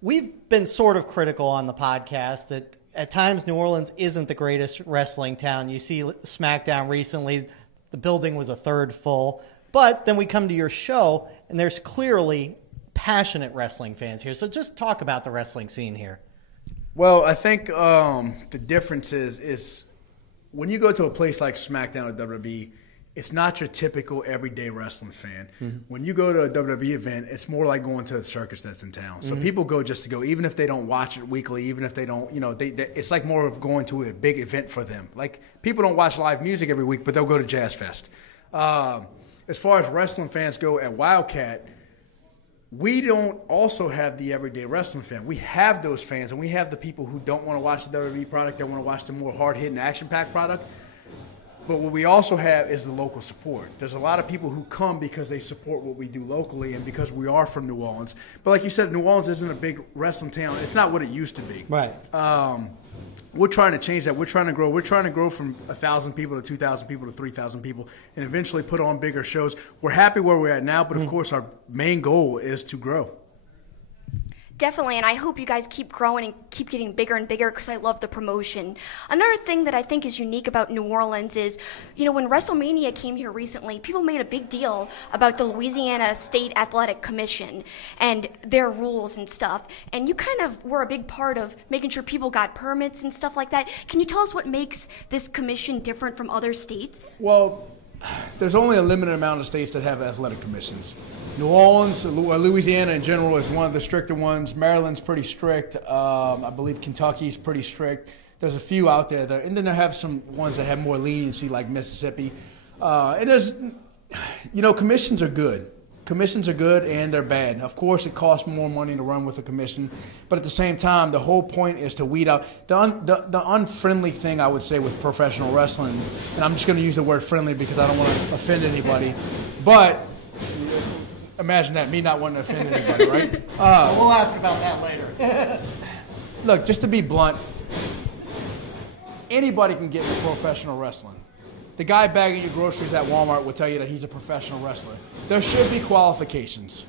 we've been sort of critical on the podcast that at times New Orleans isn't the greatest wrestling town. You see SmackDown recently, the building was a third full. But then we come to your show, and there's clearly passionate wrestling fans here. So just talk about the wrestling scene here. Well, I think the difference is when you go to a place like SmackDown or WWE, it's not your typical everyday wrestling fan. Mm-hmm. When you go to a WWE event, it's more like going to a circus that's in town. So people go just to go, even if they don't watch it weekly, even if they don't, it's like more of going to a big event for them. Like, people don't watch live music every week, but they'll go to Jazz Fest. As far as wrestling fans go at Wildkat, we don't also have the everyday wrestling fan. We have those fans, and we have the people who don't want to watch the WWE product, they want to watch the more hard-hitting, action-packed product. But what we also have is the local support. There's a lot of people who come because they support what we do locally and because we are from New Orleans. But like you said, New Orleans isn't a big wrestling town. It's not what it used to be. Right. We're trying to change that. We're trying to grow. We're trying to grow from 1,000 people to 2,000 people to 3,000 people and eventually put on bigger shows. We're happy where we're at now, but of course our main goal is to grow. Definitely, and I hope you guys keep growing and keep getting bigger and bigger because I love the promotion. Another thing that I think is unique about New Orleans is, when WrestleMania came here recently, people made a big deal about the Louisiana State Athletic Commission and their rules and stuff, and you kind of were a big part of making sure people got permits and stuff like that. Can you tell us what makes this commission different from other states? Well, there's only a limited amount of states that have athletic commissions. New Orleans, Louisiana in general is one of the stricter ones. Maryland's pretty strict. I believe Kentucky's pretty strict. There's a few out there, and then they have some ones that have more leniency, like Mississippi. And there's, commissions are good. Commissions are good and they're bad. Of course, it costs more money to run with a commission, but at the same time, the whole point is to weed out the unfriendly thing, I would say, with professional wrestling. And I'm just going to use the word friendly because I don't want to offend anybody, but imagine that, me not wanting to offend anybody, right? We'll ask about that later. Look, just to be blunt, anybody can get into professional wrestling. The guy bagging your groceries at Walmart will tell you that he's a professional wrestler. There should be qualifications.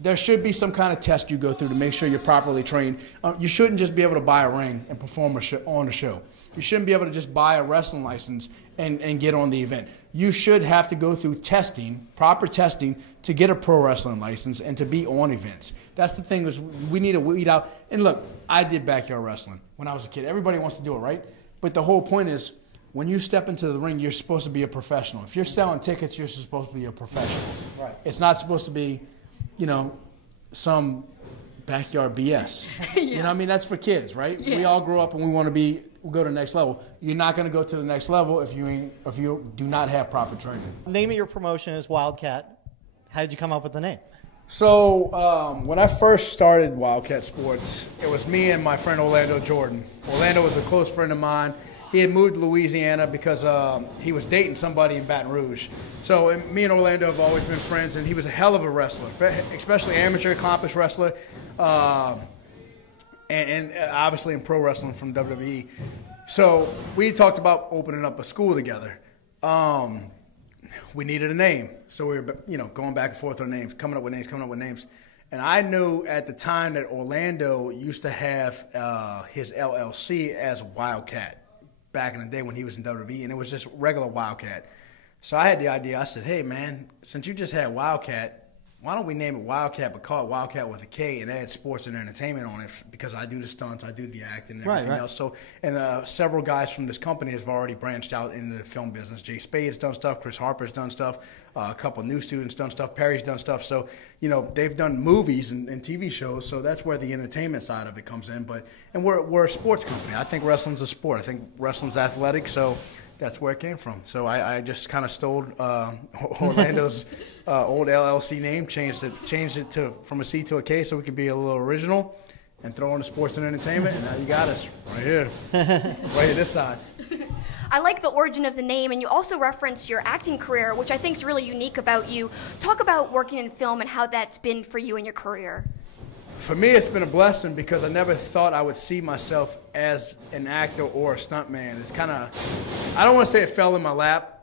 There should be some kind of test you go through to make sure you're properly trained. You shouldn't just be able to buy a ring and perform on a show. You shouldn't be able to just buy a wrestling license and get on the event. You should have to go through testing, proper testing, to get a pro wrestling license and to be on events. That's the thing, is we need to weed out. And look, I did backyard wrestling when I was a kid. Everybody wants to do it, right? But the whole point is, when you step into the ring, you're supposed to be a professional. If you're selling tickets, you're supposed to be a professional. Right. It's not supposed to be, some backyard BS. Yeah. You know what I mean? That's for kids, right? Yeah. We all grow up and we want to go to the next level. You're not going to go to the next level if you do not have proper training. The name of your promotion is Wildkat. How did you come up with the name? So when I first started Wildkat Sports, it was me and my friend Orlando Jordan. Orlando was a close friend of mine. He had moved to Louisiana because he was dating somebody in Baton Rouge. So me and Orlando have always been friends, and he was a hell of a wrestler, especially amateur, accomplished wrestler, and obviously in pro wrestling from WWE. So we talked about opening up a school together. We needed a name, so we were going back and forth on names, coming up with names. And I knew at the time that Orlando used to have his LLC as Wildkat back in the day when he was in WWE, and it was just regular Wildkat. So I had the idea. I said, hey, man, since you just had Wildkat, why don't we name it Wildkat but call it Wildkat with a K and add sports and entertainment on it, because I do the stunts, I do the acting and everything else. So, and several guys from this company have already branched out into the film business. Jay Spade's done stuff, Chris Harper's done stuff, a couple of new students done stuff, Perry's done stuff. So, they've done movies and TV shows, so that's where the entertainment side of it comes in. And we're a sports company. I think wrestling's a sport. I think wrestling's athletic, so that's where it came from. So I just kind of stole Orlando's old LLC name, changed it from a C to a K so we could be a little original, and throw in the sports and entertainment, and now you got us right here, right at this side. I like the origin of the name, and you also referenced your acting career, which I think is really unique about you. Talk about working in film and how that's been for you in your career. For me, it's been a blessing because I never thought I would see myself as an actor or a stuntman. It's kind of, I don't want to say it fell in my lap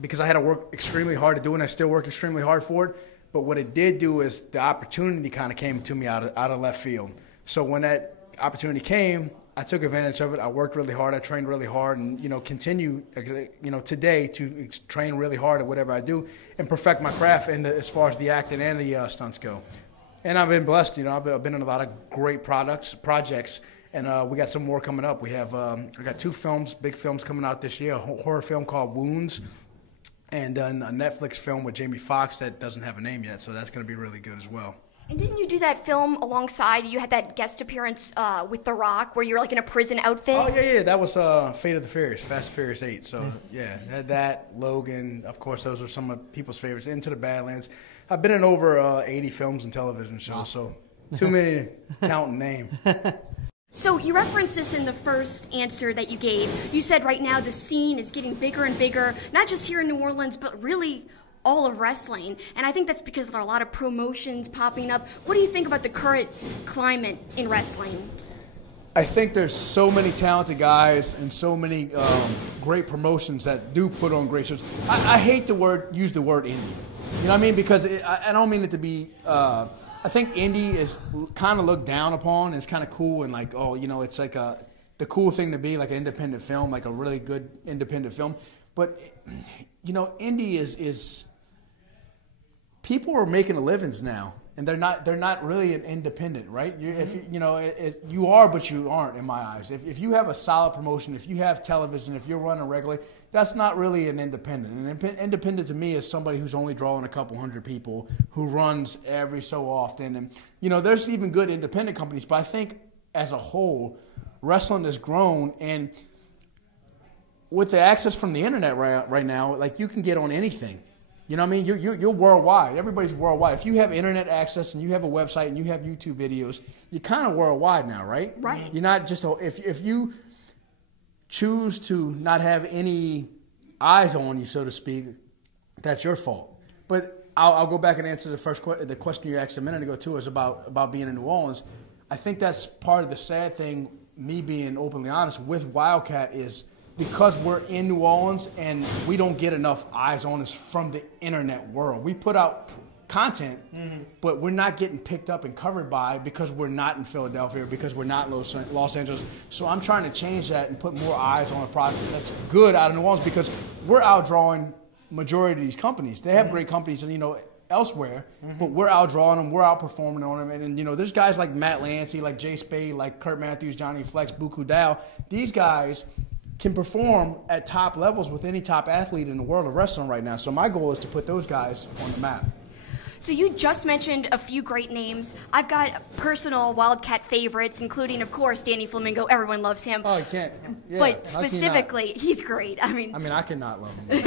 because I had to work extremely hard to do it, and I still work extremely hard for it. But what it did do is the opportunity kind of came to me out of left field. So when that opportunity came, I took advantage of it. I worked really hard. I trained really hard, and continue today to train really hard at whatever I do and perfect my craft as far as the acting and the stunts go. And I've been blessed. I've been in a lot of great projects, and we got some more coming up. We have I got 2 big films coming out this year: a horror film called Wounds, and a Netflix film with Jamie Foxx that doesn't have a name yet. So that's going to be really good as well. And didn't you do that film alongside? You had that guest appearance with The Rock, where you were like in a prison outfit. Oh yeah, that was Fate of the Furious, Fast and Furious 8. So yeah, had that, Logan. Of course, those are some of people's favorites. Into the Badlands. I've been in over 80 films and television shows, so too many to count and name. So you referenced this in the first answer that you gave. You said right now the scene is getting bigger and bigger, not just here in New Orleans, but really all of wrestling. And I think that's because there are a lot of promotions popping up. What do you think about the current climate in wrestling? I think there's so many talented guys and so many great promotions that do put on great shows. I hate use the word indie. You know what I mean? Because I don't mean it to be, I I think indie is kind of looked down upon. It's kind of cool and like, oh, you know, it's like the cool thing to be, like an independent film, like a really good independent film. But, you know, indie is people are making a livings now, and they're not really an independent, right? If you know, you are, but you aren't in my eyes. If you have a solid promotion, if you have television, if you're running regularly, that's not really an independent. An independent to me is somebody who's only drawing a couple hundred people, who runs every so often. And, you know, there's even good independent companies, but I think as a whole, wrestling has grown, and with the access from the internet right now, like, you can get on anything. You know what I mean? You're worldwide. Everybody's worldwide. If you have internet access and you have a website and you have YouTube videos, you're kind of worldwide now, right? Right. You're not just if you choose to not have any eyes on you, so to speak, that's your fault. But I'll go back and answer the question you asked a minute ago too, is about being in New Orleans. I think that's part of the sad thing, me being openly honest, with Wildkat is because we're in New Orleans and we don't get enough eyes on us from the internet world. We put out content, but we're not getting picked up and covered by because we're not in Philadelphia, because we're not in Los Angeles. So I'm trying to change that and put more eyes on a product that's good out of New Orleans, because we're outdrawing majority of these companies. They have great companies, and, you know, elsewhere, but we're outdrawing them, we're outperforming on them. And you know, there's guys like Matt Lancey, like Jay Spade, like Kurt Matthews, Johnny Flex, Buku Dow. These guys can perform at top levels with any top athlete in the world of wrestling right now. So my goal is to put those guys on the map. So you just mentioned a few great names. I've got personal Wildkat favorites, including, of course, Danny Flamingo. Everyone loves him. Oh, you can't. Yeah, but specifically, he's great. I mean, I cannot love him.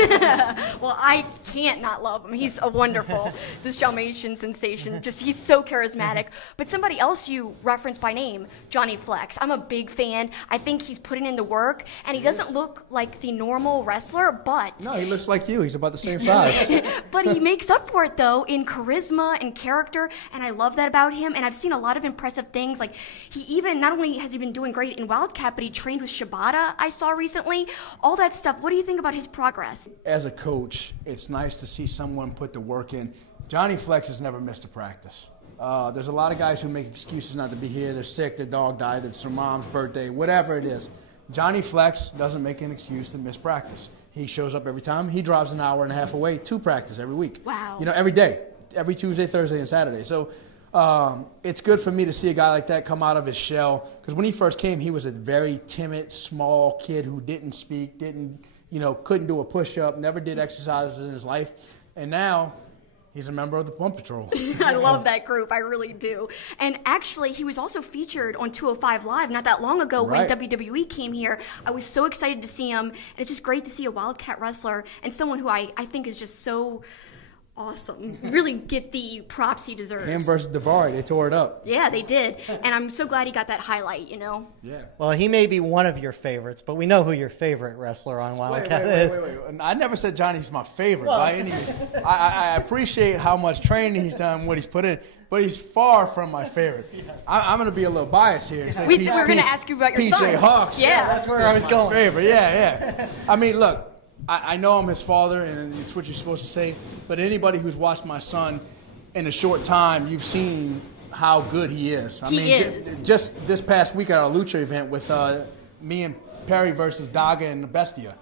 well, I can't not love him. He's a wonderful, the Dalmatian sensation. Just, he's so charismatic. But somebody else you referenced by name, Johnny Flex. I'm a big fan. I think he's putting in the work, and he doesn't look like the normal wrestler, but... No, he looks like you. He's about the same size. But he makes up for it, though, in charisma and character, and I love that about him. And I've seen a lot of impressive things. Like, he even, not only has he been doing great in Wildkat, but he trained with Shibata, I saw recently. All that stuff. What do you think about his progress? As a coach, it's nice to see someone put the work in. Johnny Flex has never missed a practice. There's a lot of guys who make excuses not to be here. They're sick, their dog died, it's their mom's birthday, whatever it is. Johnny Flex doesn't make an excuse to miss practice. He shows up every time. He drives an hour and a half away to practice every week. Wow. You know, every day. Every Tuesday, Thursday, and Saturday. So it's good for me to see a guy like that come out of his shell. Because when he first came, he was a very timid, small kid who didn't speak, couldn't do a push-up, never did exercises in his life. And now he's a member of the Pump Patrol. I love that group. I really do. And actually, he was also featured on 205 Live not that long ago when WWE came here. I was so excited to see him. And it's just great to see a Wildkat wrestler and someone who I think is just so awesome. Really get the props he deserves. Him versus Daivari, they tore it up. Yeah, they did. And I'm so glad he got that highlight, you know? Yeah. Well, he may be one of your favorites, but we know who your favorite wrestler on Wildkat is. Wait. I never said Johnny's my favorite by any means. I appreciate how much training he's done, what he's put in, but he's far from my favorite. Yes. I'm going to be a little biased here. We were going to ask you about your son. PJ Hawx. Yeah. That's where I was going. Favorite. Yeah. I mean, look. I know I'm his father, and it's what you're supposed to say, but anybody who's watched my son in a short time, you've seen how good he is. I mean, just this past week at our Lucha event with me and Perry versus Daga and Bestia.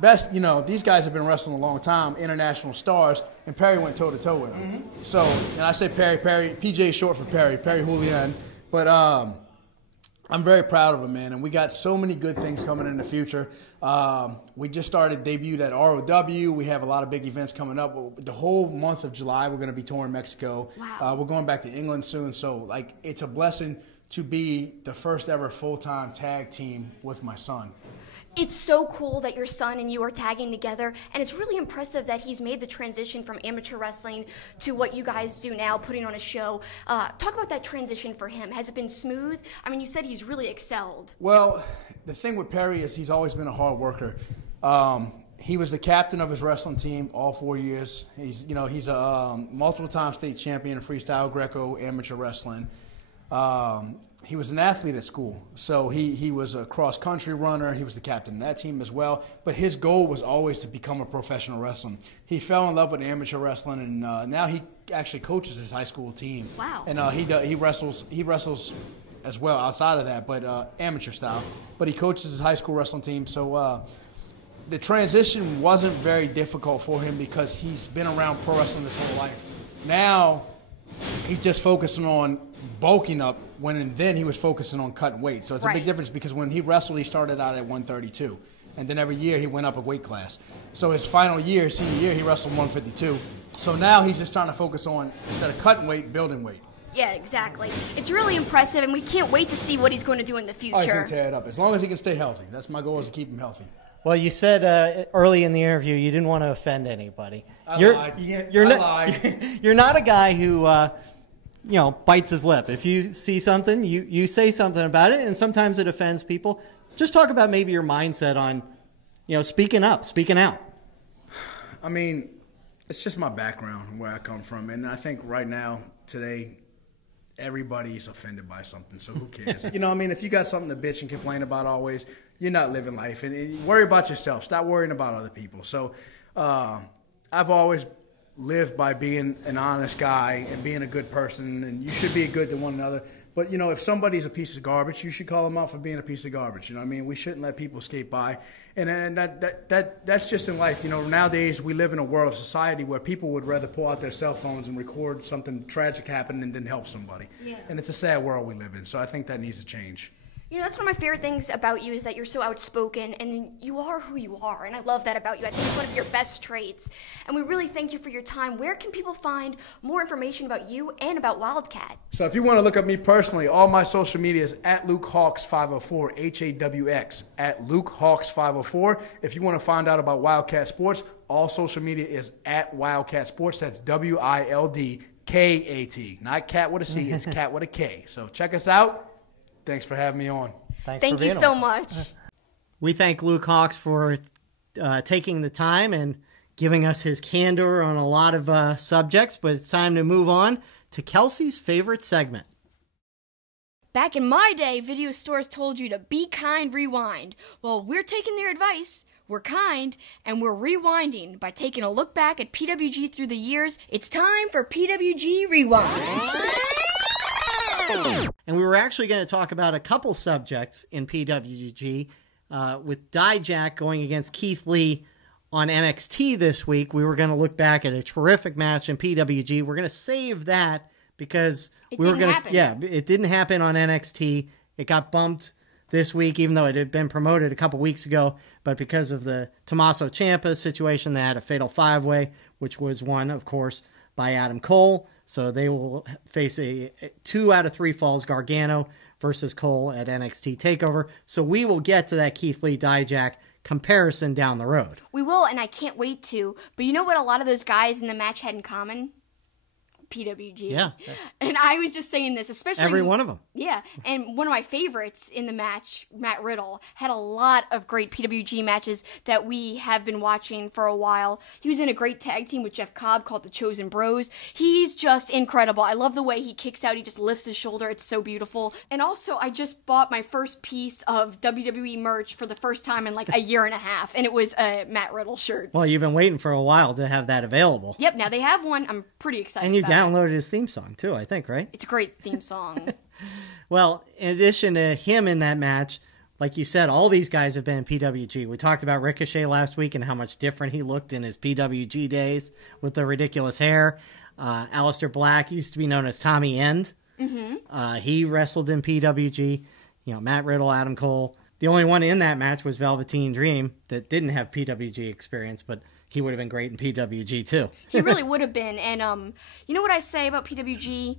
Best, these guys have been wrestling a long time, international stars, and Perry went toe-to-toe with him. So, and I say Perry, PJ is short for Perry Julian, but I'm very proud of him, man, and we got so many good things coming in the future. We just debuted at ROW. We have a lot of big events coming up. The whole month of July, we're going to be touring Mexico. Wow. We're going back to England soon, so it's a blessing to be the first ever full-time tag team with my son. It's so cool that your son and you are tagging together, and it's really impressive that he's made the transition from amateur wrestling to what you guys do now, putting on a show. Talk about that transition for him. Has it been smooth? I mean, you said he's really excelled. Well, the thing with Perry is he's always been a hard worker. He was the captain of his wrestling team all 4 years. He's a multiple-time state champion in freestyle Greco amateur wrestling. he was an athlete at school. So he was a cross-country runner. He was the captain of that team as well. But his goal was always to become a professional wrestler. He fell in love with amateur wrestling, and now he actually coaches his high school team. Wow. And he wrestles as well outside of that, but amateur style. But he coaches his high school wrestling team. So the transition wasn't very difficult for him because he's been around pro wrestling his whole life. Now he's just focusing on bulking up when then he was focusing on cutting weight. So it's a big difference because when he wrestled, he started out at 132. And then every year he went up a weight class. So his final year, senior year, he wrestled 152. So now he's just trying to focus on, instead of cutting weight, building weight. Yeah, exactly. It's really impressive, and we can't wait to see what he's going to do in the future. Oh, he's going to tear it up. As long as he can stay healthy. That's my goal, is to keep him healthy. Well, you said early in the interview you didn't want to offend anybody. I lied. You're not a guy who bites his lip. If you see something, you say something about it, and sometimes it offends people. Just talk about maybe your mindset on, speaking up, speaking out. I mean, it's just my background, where I come from. And I think right now, today, everybody's offended by something, so who cares? If you got something to bitch and complain about always, you're not living life. And worry about yourself. Stop worrying about other people. So I've always lived by being an honest guy and being a good person, and you should be good to one another. But, if somebody's a piece of garbage, you should call them out for being a piece of garbage. We shouldn't let people skate by. And that's just in life. Nowadays we live in a world of society where people would rather pull out their cell phones and record something tragic happen and then help somebody. Yeah. And it's a sad world we live in. So I think that needs to change. That's one of my favorite things about you is that you're so outspoken, and you are who you are, and I love that about you. I think it's one of your best traits, and we really thank you for your time. Where can people find more information about you and about Wildkat? So if you want to look at me personally, all my social media is at Luke Hawx 504, HAWX, at Luke Hawx 504. If you want to find out about Wildkat Sports, all social media is at Wildkat Sports. That's WILDKAT, not cat with a C, it's cat with a K. So check us out. Thanks for having me on. Thank you so much. We thank Luke Hawx for taking the time and giving us his candor on a lot of subjects, but it's time to move on to Kelsi's favorite segment. Back in my day, video stores told you to be kind, rewind. Well, we're taking their advice. We're kind, and we're rewinding by taking a look back at PWG through the years. It's time for PWG Rewind. And we were actually going to talk about a couple subjects in PWG with Dijak going against Keith Lee on NXT this week. We were going to look back at a terrific match in PWG. We're going to save that because it didn't happen on NXT. It got bumped this week, even though it had been promoted a couple weeks ago. But because of the Tommaso Ciampa situation, they had a fatal five-way, which was won, of course, by Adam Cole. So they will face a 2 out of 3 falls, Gargano versus Cole at NXT TakeOver. So we will get to that Keith Lee Dijak comparison down the road. We will, and I can't wait to. But you know what a lot of those guys in the match had in common? PWG. Yeah. And I was just saying this, especially... Every one of them. Yeah. And one of my favorites in the match, Matt Riddle, had a lot of great PWG matches that we have been watching for a while. He was in a great tag team with Jeff Cobb called the Chosen Bros. He's just incredible. I love the way he kicks out. He just lifts his shoulder. It's so beautiful. And also, I just bought my first piece of WWE merch for the first time in like a year and a half. And it was a Matt Riddle shirt. Well, you've been waiting for a while to have that available. Yep. Now they have one. I'm pretty excited and you about downloaded his theme song too, I think, right? It's a great theme song. Well, in addition to him in that match, like you said, all these guys have been in PWG. We talked about Ricochet last week and how much different he looked in his PWG days with the ridiculous hair. Aleister Black used to be known as Tommy End. Mm-hmm. He wrestled in PWG. Matt Riddle, Adam Cole. The only one in that match was Velveteen Dream that didn't have PWG experience, but he would have been great in PWG too. He really would have been. And you know what I say about PWG?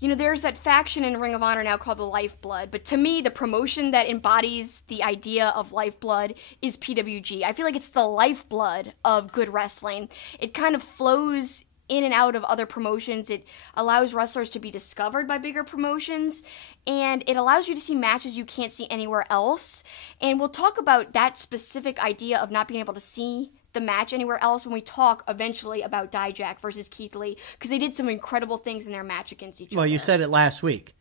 There's that faction in Ring of Honor now called the Lifeblood. But to me, the promotion that embodies the idea of Lifeblood is PWG. I feel like it's the lifeblood of good wrestling. It kind of flows in and out of other promotions. It allows wrestlers to be discovered by bigger promotions, and it allows you to see matches you can't see anywhere else. And we'll talk about that specific idea of not being able to see the match anywhere else when we talk eventually about Dijak versus Keith Lee, because they did some incredible things in their match against each other. Well, you said it last week.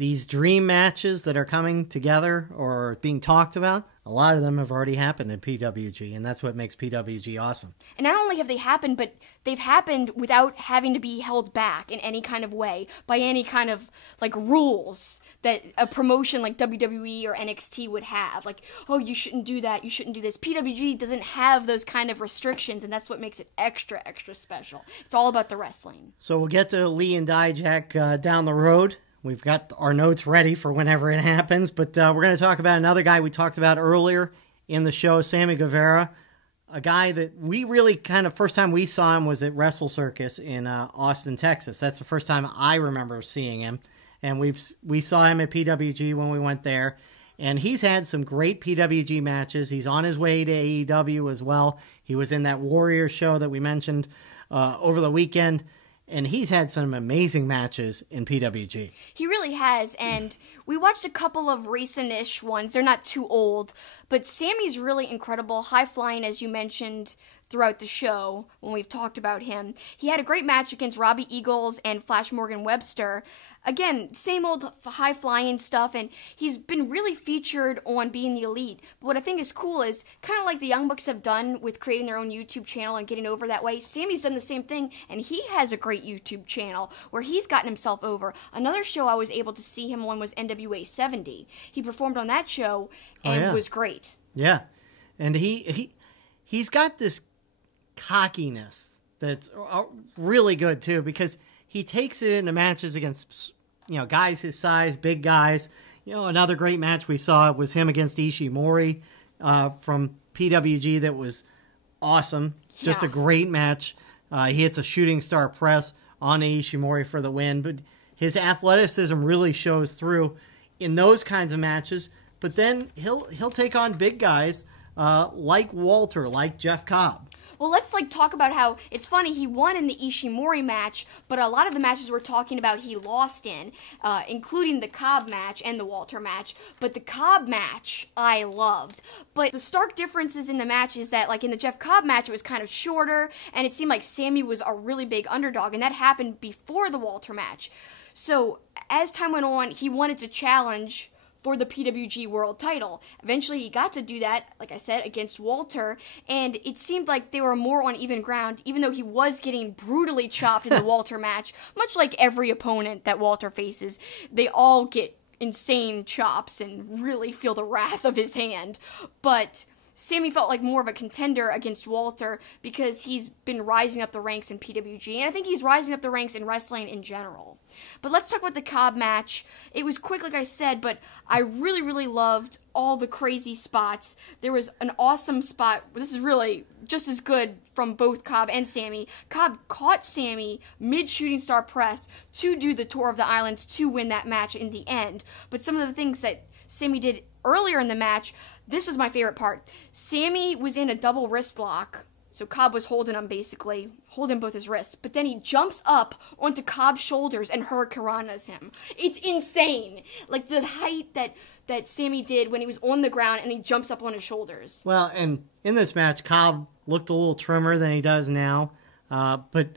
these dream matches that are coming together or being talked about, a lot of them have already happened in PWG, and that's what makes PWG awesome. And not only have they happened, but they've happened without having to be held back in any kind of way by any kind of like rules that a promotion like WWE or NXT would have. Like, oh, you shouldn't do that, you shouldn't do this. PWG doesn't have those kind of restrictions, and that's what makes it extra, extra special. It's all about the wrestling. So we'll get to Lee and Dijak down the road. We've got our notes ready for whenever it happens, but we're going to talk about another guy we talked about earlier in the show, Sammy Guevara, a guy that we really kind of, first time we saw him was at Wrestle Circus in Austin, Texas. That's the first time I remember seeing him, and we saw him at PWG when we went there, and he's had some great PWG matches. He's on his way to AEW as well. He was in that Warriors show that we mentioned over the weekend. And he's had some amazing matches in PWG. He really has, and we watched a couple of recent-ish ones. They're not too old, but Sammy's really incredible, high-flying, as you mentioned throughout the show when we've talked about him. He had a great match against Robbie Eagles and Flash Morgan Webster. Again, same old high-flying stuff, and he's been really featured on Being the Elite. But what I think is cool is, kind of like the Young Bucks have done with creating their own YouTube channel and getting over that way, Sammy's done the same thing, and he has a great YouTube channel where he's gotten himself over. Another show I was able to see him on was NWA 70. He performed on that show and was great. Yeah, and he's got this cockiness that's really good, too, because he takes it into matches against, guys his size, big guys. Another great match we saw was him against Ishimori from PWG that was awesome. Yeah. Just a great match. He hits a shooting star press on Ishimori for the win, but his athleticism really shows through in those kinds of matches. But then he'll take on big guys like Walter, like Jeff Cobb. Well, let's talk about how it's funny. He won in the Ishimori match, but a lot of the matches we're talking about he lost in, including the Cobb match and the Walter match. But the Cobb match I loved. But the stark differences in the match is that, in the Jeff Cobb match, it was kind of shorter, and it seemed like Sammy was a really big underdog, and that happened before the Walter match. So as time went on, he wanted to challenge for the PWG World title. Eventually he got to do that, like I said, against Walter, and it seemed like they were more on even ground, even though he was getting brutally chopped in the Walter match. Much like every opponent that Walter faces, they all get insane chops and really feel the wrath of his hand. But Sammy felt like more of a contender against Walter because he's been rising up the ranks in PWG, and I think he's rising up the ranks in wrestling in general. But let's talk about the Cobb match. It was quick, like I said, but I really, really loved all the crazy spots. There was an awesome spot. This is really just as good from both Cobb and Sammy. Cobb caught Sammy mid-shooting star press to do the tour of the island to win that match in the end. But some of the things that Sammy did earlier in the match, this was my favorite part. Sammy was in a double wrist lock. So Cobb was holding him, basically, holding both his wrists. But then he jumps up onto Cobb's shoulders and hurricanranas him. It's insane. Like the height that Sammy did when he was on the ground and he jumps up on his shoulders. Well, and in this match, Cobb looked a little trimmer than he does now. But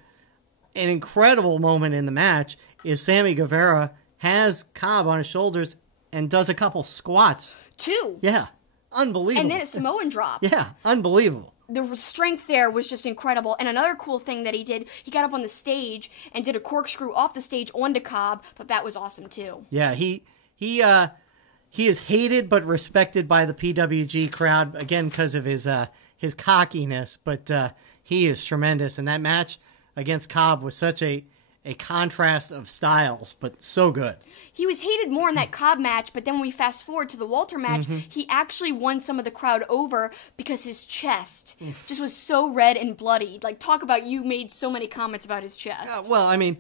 an incredible moment in the match is Sammy Guevara has Cobb on his shoulders and does a couple squats. 2. Yeah. Unbelievable. And then a Samoan drop. Yeah. Unbelievable. The strength there was just incredible. And another cool thing that he did, he got up on the stage and did a corkscrew off the stage onto Cobb. Thought that was awesome too. Yeah, he is hated but respected by the PWG crowd, again because of his cockiness, but he is tremendous. And that match against Cobb was such a contrast of styles, but so good. He was hated more in that Cobb match, but then when we fast forward to the Walter match, he actually won some of the crowd over because his chest just was so red and bloody. Talk about, you made so many comments about his chest. Well, I mean,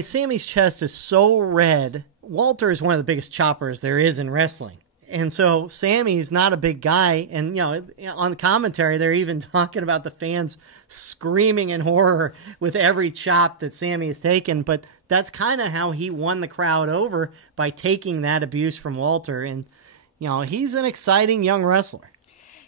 Sammy's chest is so red. Walter is one of the biggest choppers there is in wrestling. And so Sammy's not a big guy. And, on the commentary, they're even talking about the fans screaming in horror with every chop that Sammy has taken. But that's kind of how he won the crowd over, by taking that abuse from Walter. And, he's an exciting young wrestler.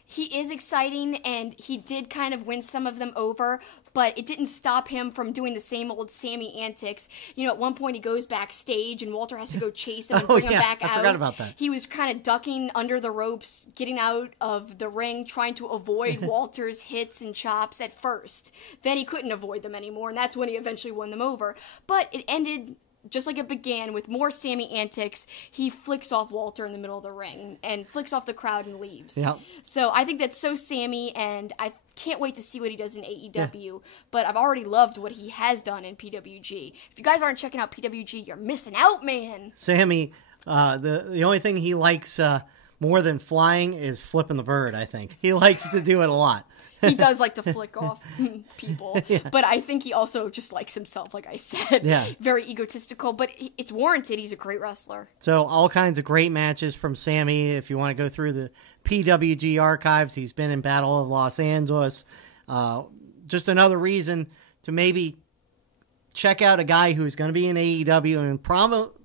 He is exciting, and he did kind of win some of them over. but it didn't stop him from doing the same old Sami antics. You know, at one point he goes backstage and Walter has to go chase him and bring him back out. I forgot about that. He was kind of ducking under the ropes, getting out of the ring, trying to avoid Walter's hits and chops at first. Then he couldn't avoid them anymore, and that's when he eventually won them over. But it ended just like it began, with more Sami antics. He flicks off Walter in the middle of the ring and flicks off the crowd and leaves. Yep. So I think that's so Sami, and I can't wait to see what he does in AEW. Yeah. But I've already loved what he has done in PWG. If you guys aren't checking out PWG, you're missing out, man. Sami, the only thing he likes more than flying is flipping the bird, I think. He likes to do it a lot. He does like to flick off people, but I think he also just likes himself, like I said. Yeah. Very egotistical, but it's warranted. He's a great wrestler. So all kinds of great matches from Sami. If you want to go through the PWG archives, he's been in Battle of Los Angeles. Just another reason to maybe check out a guy who's going to be in AEW and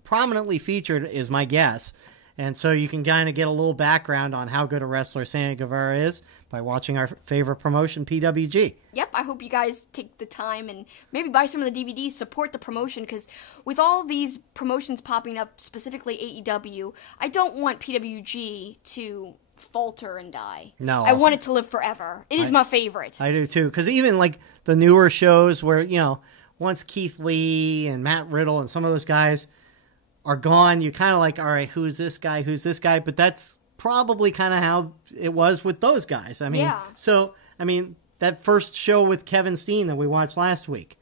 prominently featured, is my guess. And so you can kind of get a little background on how good a wrestler Sammy Guevara is by watching our favorite promotion, PWG. Yep, I hope you guys take the time and maybe buy some of the DVDs, support the promotion, because with all these promotions popping up, specifically AEW, I don't want PWG to falter and die. No. I want it to live forever. It is my favorite. I do too, because even like the newer shows where, you know, once Keith Lee and Matt Riddle and some of those guys are gone, you kind of like, all right, who's this guy? But that's probably kind of how it was with those guys. I mean, yeah. So, I mean, that first show with Kevin Steen that we watched last week,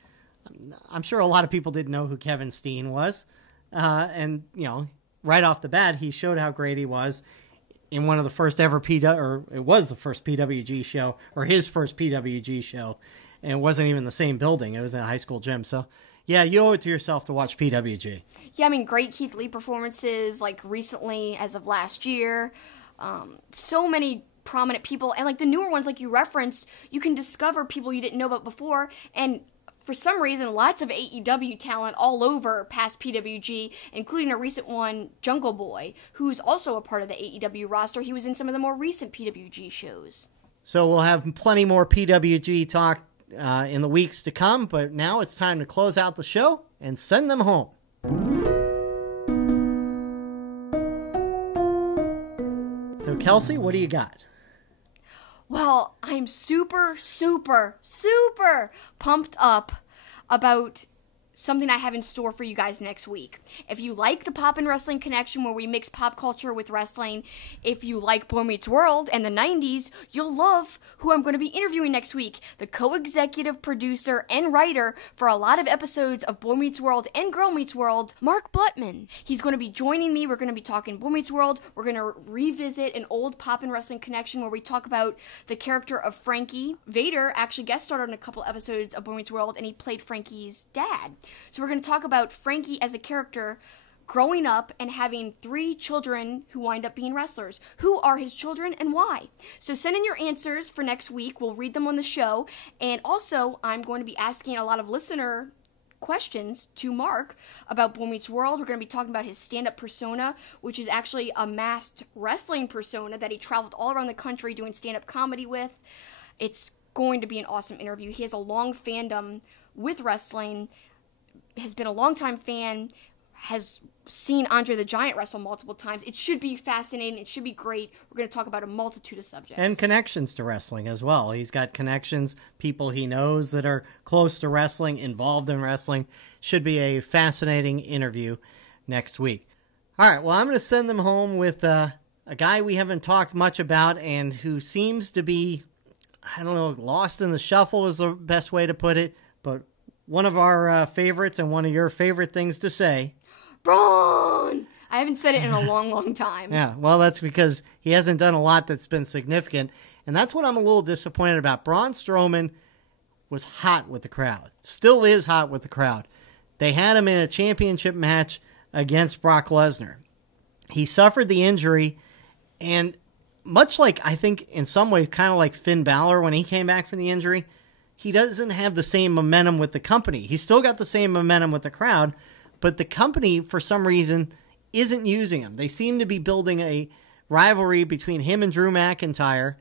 I'm sure a lot of people didn't know who Kevin Steen was. And, you know, right off the bat, he showed how great he was in one of the first ever it was the first PWG show, or his first PWG show. And it wasn't even the same building. It was in a high school gym. So, yeah, you owe it to yourself to watch PWG. Yeah, I mean, great Keith Lee performances, like, recently, as of last year. So many prominent people. And, like, the newer ones, like you referenced, you can discover people you didn't know about before. And for some reason, lots of AEW talent all over past PWG, including a recent one, Jungle Boy, who's also a part of the AEW roster. He was in some of the more recent PWG shows. So we'll have plenty more PWG talk in the weeks to come, but now it's time to close out the show and send them home. So, Kelsi, what do you got? Well, I'm super, super, super pumped up about something I have in store for you guys next week. If you like the Poppin' Wrestling Connection, where we mix pop culture with wrestling, if you like Boy Meets World and the 90s, you'll love who I'm going to be interviewing next week, the co-executive producer and writer for a lot of episodes of Boy Meets World and Girl Meets World, Mark Blutman. He's going to be joining me. We're going to be talking Boy Meets World. We're going to revisit an old Poppin' Wrestling Connection where we talk about the character of Frankie. Vader actually guest starred in a couple episodes of Boy Meets World, and he played Frankie's dad. So we're going to talk about Frankie as a character growing up and having 3 children who wind up being wrestlers. Who are his children and why? So send in your answers for next week. We'll read them on the show. And also, I'm going to be asking a lot of listener questions to Mark about Boy Meets World. We're going to be talking about his stand-up persona, which is actually a masked wrestling persona that he traveled all around the country doing stand-up comedy with. It's going to be an awesome interview. He has a long fandom with wrestling, has been a longtime fan, has seen Andre the Giant wrestle multiple times. It should be fascinating. It should be great. We're going to talk about a multitude of subjects. And connections to wrestling as well. He's got connections, people he knows that are close to wrestling, involved in wrestling. Should be a fascinating interview next week. All right, well, I'm going to send them home with a guy we haven't talked much about and who seems to be, I don't know, lost in the shuffle is the best way to put it, but one of our favorites and one of your favorite things to say. Braun! I haven't said it in a long, long time. Yeah, well, that's because he hasn't done a lot that's been significant. And that's what I'm a little disappointed about. Braun Strowman was hot with the crowd. Still is hot with the crowd. They had him in a championship match against Brock Lesnar. He suffered the injury, and much like, I think, in some ways, kind of like Finn Balor when he came back from the injury, he doesn't have the same momentum with the company. He's still got the same momentum with the crowd, but the company, for some reason, isn't using him. They seem to be building a rivalry between him and Drew McIntyre,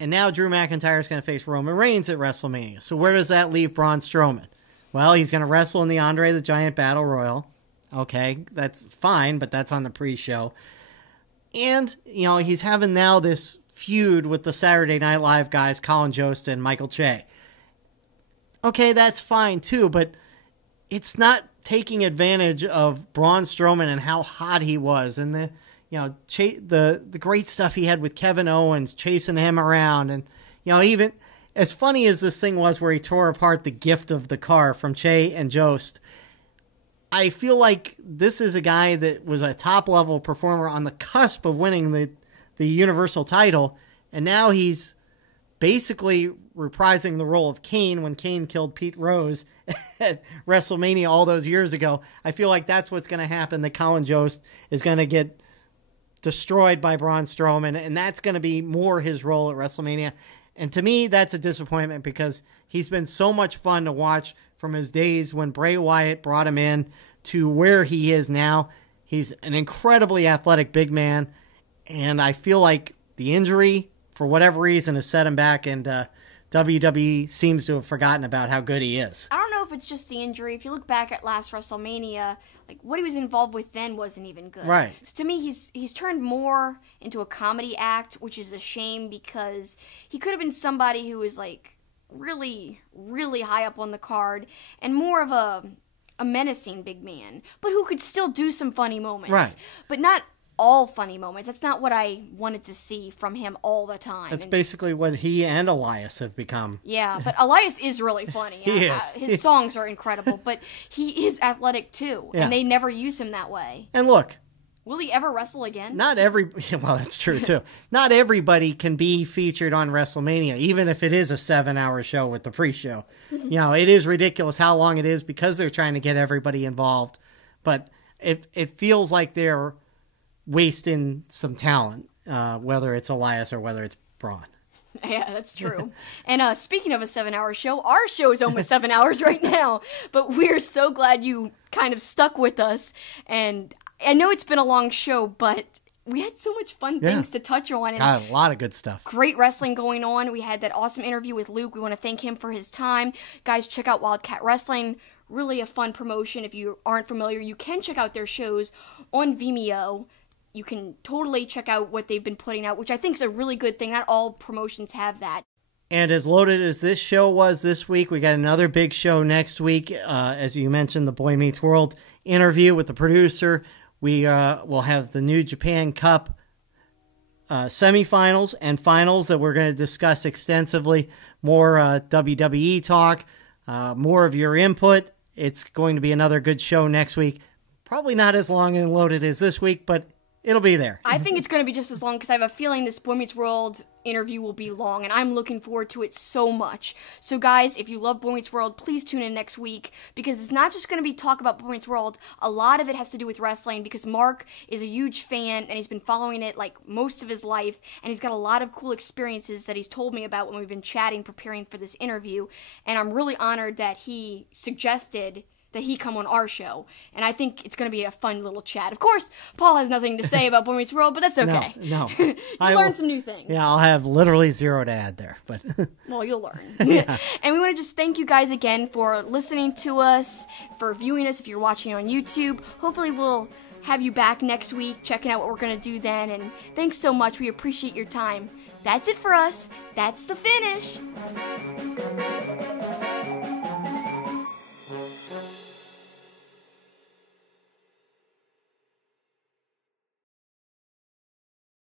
And now Drew McIntyre is going to face Roman Reigns at WrestleMania. So where does that leave Braun Strowman? Well, he's going to wrestle in the Andre the Giant Battle Royal. Okay, that's fine, but that's on the pre-show. And, he's having now this feud with the Saturday Night Live guys, Colin Jost and Michael Che. Okay, that's fine too, but it's not taking advantage of Braun Strowman and how hot he was and the great stuff he had with Kevin Owens chasing him around. And, even as funny as this thing was where he tore apart the gift of the car from Che and Jost, I feel like this is a guy that was a top-level performer on the cusp of winning the Universal title, and now he's basically reprising the role of Kane when Kane killed Pete Rose at WrestleMania all those years ago. I feel like that's what's going to happen, that Colin Jost is going to get destroyed by Braun Strowman, and that's going to be more his role at WrestleMania. And to me, that's a disappointment because he's been so much fun to watch from his days when Bray Wyatt brought him in to where he is now. He's an incredibly athletic big man, and I feel like the injury, for whatever reason, has set him back, and WWE seems to have forgotten about how good he is. I don't know if it's just the injury. If you look back at last WrestleMania, what he was involved with then wasn't even good. Right. So to me, he's turned more into a comedy act, which is a shame because he could have been somebody who was really, really high up on the card and more of a menacing big man, but who could still do some funny moments. Right. But not all funny moments. That's not what I wanted to see from him all the time. That's basically what he and Elias have become. Yeah, but Elias is really funny. He is. His songs are incredible, but he is athletic too, Yeah. and they never use him that way. And look, will he ever wrestle again? well, that's true too. Not everybody can be featured on WrestleMania, even if it is a 7-hour show with the pre-show. It is ridiculous how long it is because they're trying to get everybody involved. But it feels like they're wasting some talent, whether it's Elias or whether it's Braun. Yeah, that's true. And speaking of a 7-hour show, our show is almost 7 hours right now. But we're so glad you kind of stuck with us. And I know it's been a long show, but we had so much fun things to touch on. And got a lot of good stuff. Great wrestling going on. We had that awesome interview with Luke. We want to thank him for his time. Guys, check out Wildkat Wrestling. Really a fun promotion. If you aren't familiar, you can check out their shows on Vimeo. You can totally check out what they've been putting out, which I think is a really good thing. Not all promotions have that. And as loaded as this show was this week, we got another big show next week. As you mentioned, the Boy Meets World interview with the producer. We will have the New Japan Cup semifinals and finals that we're going to discuss extensively. More WWE talk, more of your input. It's going to be another good show next week. Probably not as long and loaded as this week, but it'll be there. I think it's going to be just as long because I have a feeling this Boy Meets World interview will be long, and I'm looking forward to it so much. So guys, if you love Boy Meets World, please tune in next week because it's not just going to be talk about Boy Meets World. A lot of it has to do with wrestling because Mark is a huge fan and he's been following it like most of his life, and he's got a lot of cool experiences that he's told me about when we've been chatting preparing for this interview, and I'm really honored that he suggested that he come on our show, and I think it's going to be a fun little chat. Of course, Paul has nothing to say about Boy Meets World, but that's okay. No. You'll learn some new things. Yeah, I'll have literally zero to add there, but well, you'll learn. Yeah. And we want to just thank you guys again for listening to us, for viewing us if you're watching on YouTube. Hopefully we'll have you back next week, checking out what we're going to do then, and thanks so much. We appreciate your time. That's it for us. That's the finish.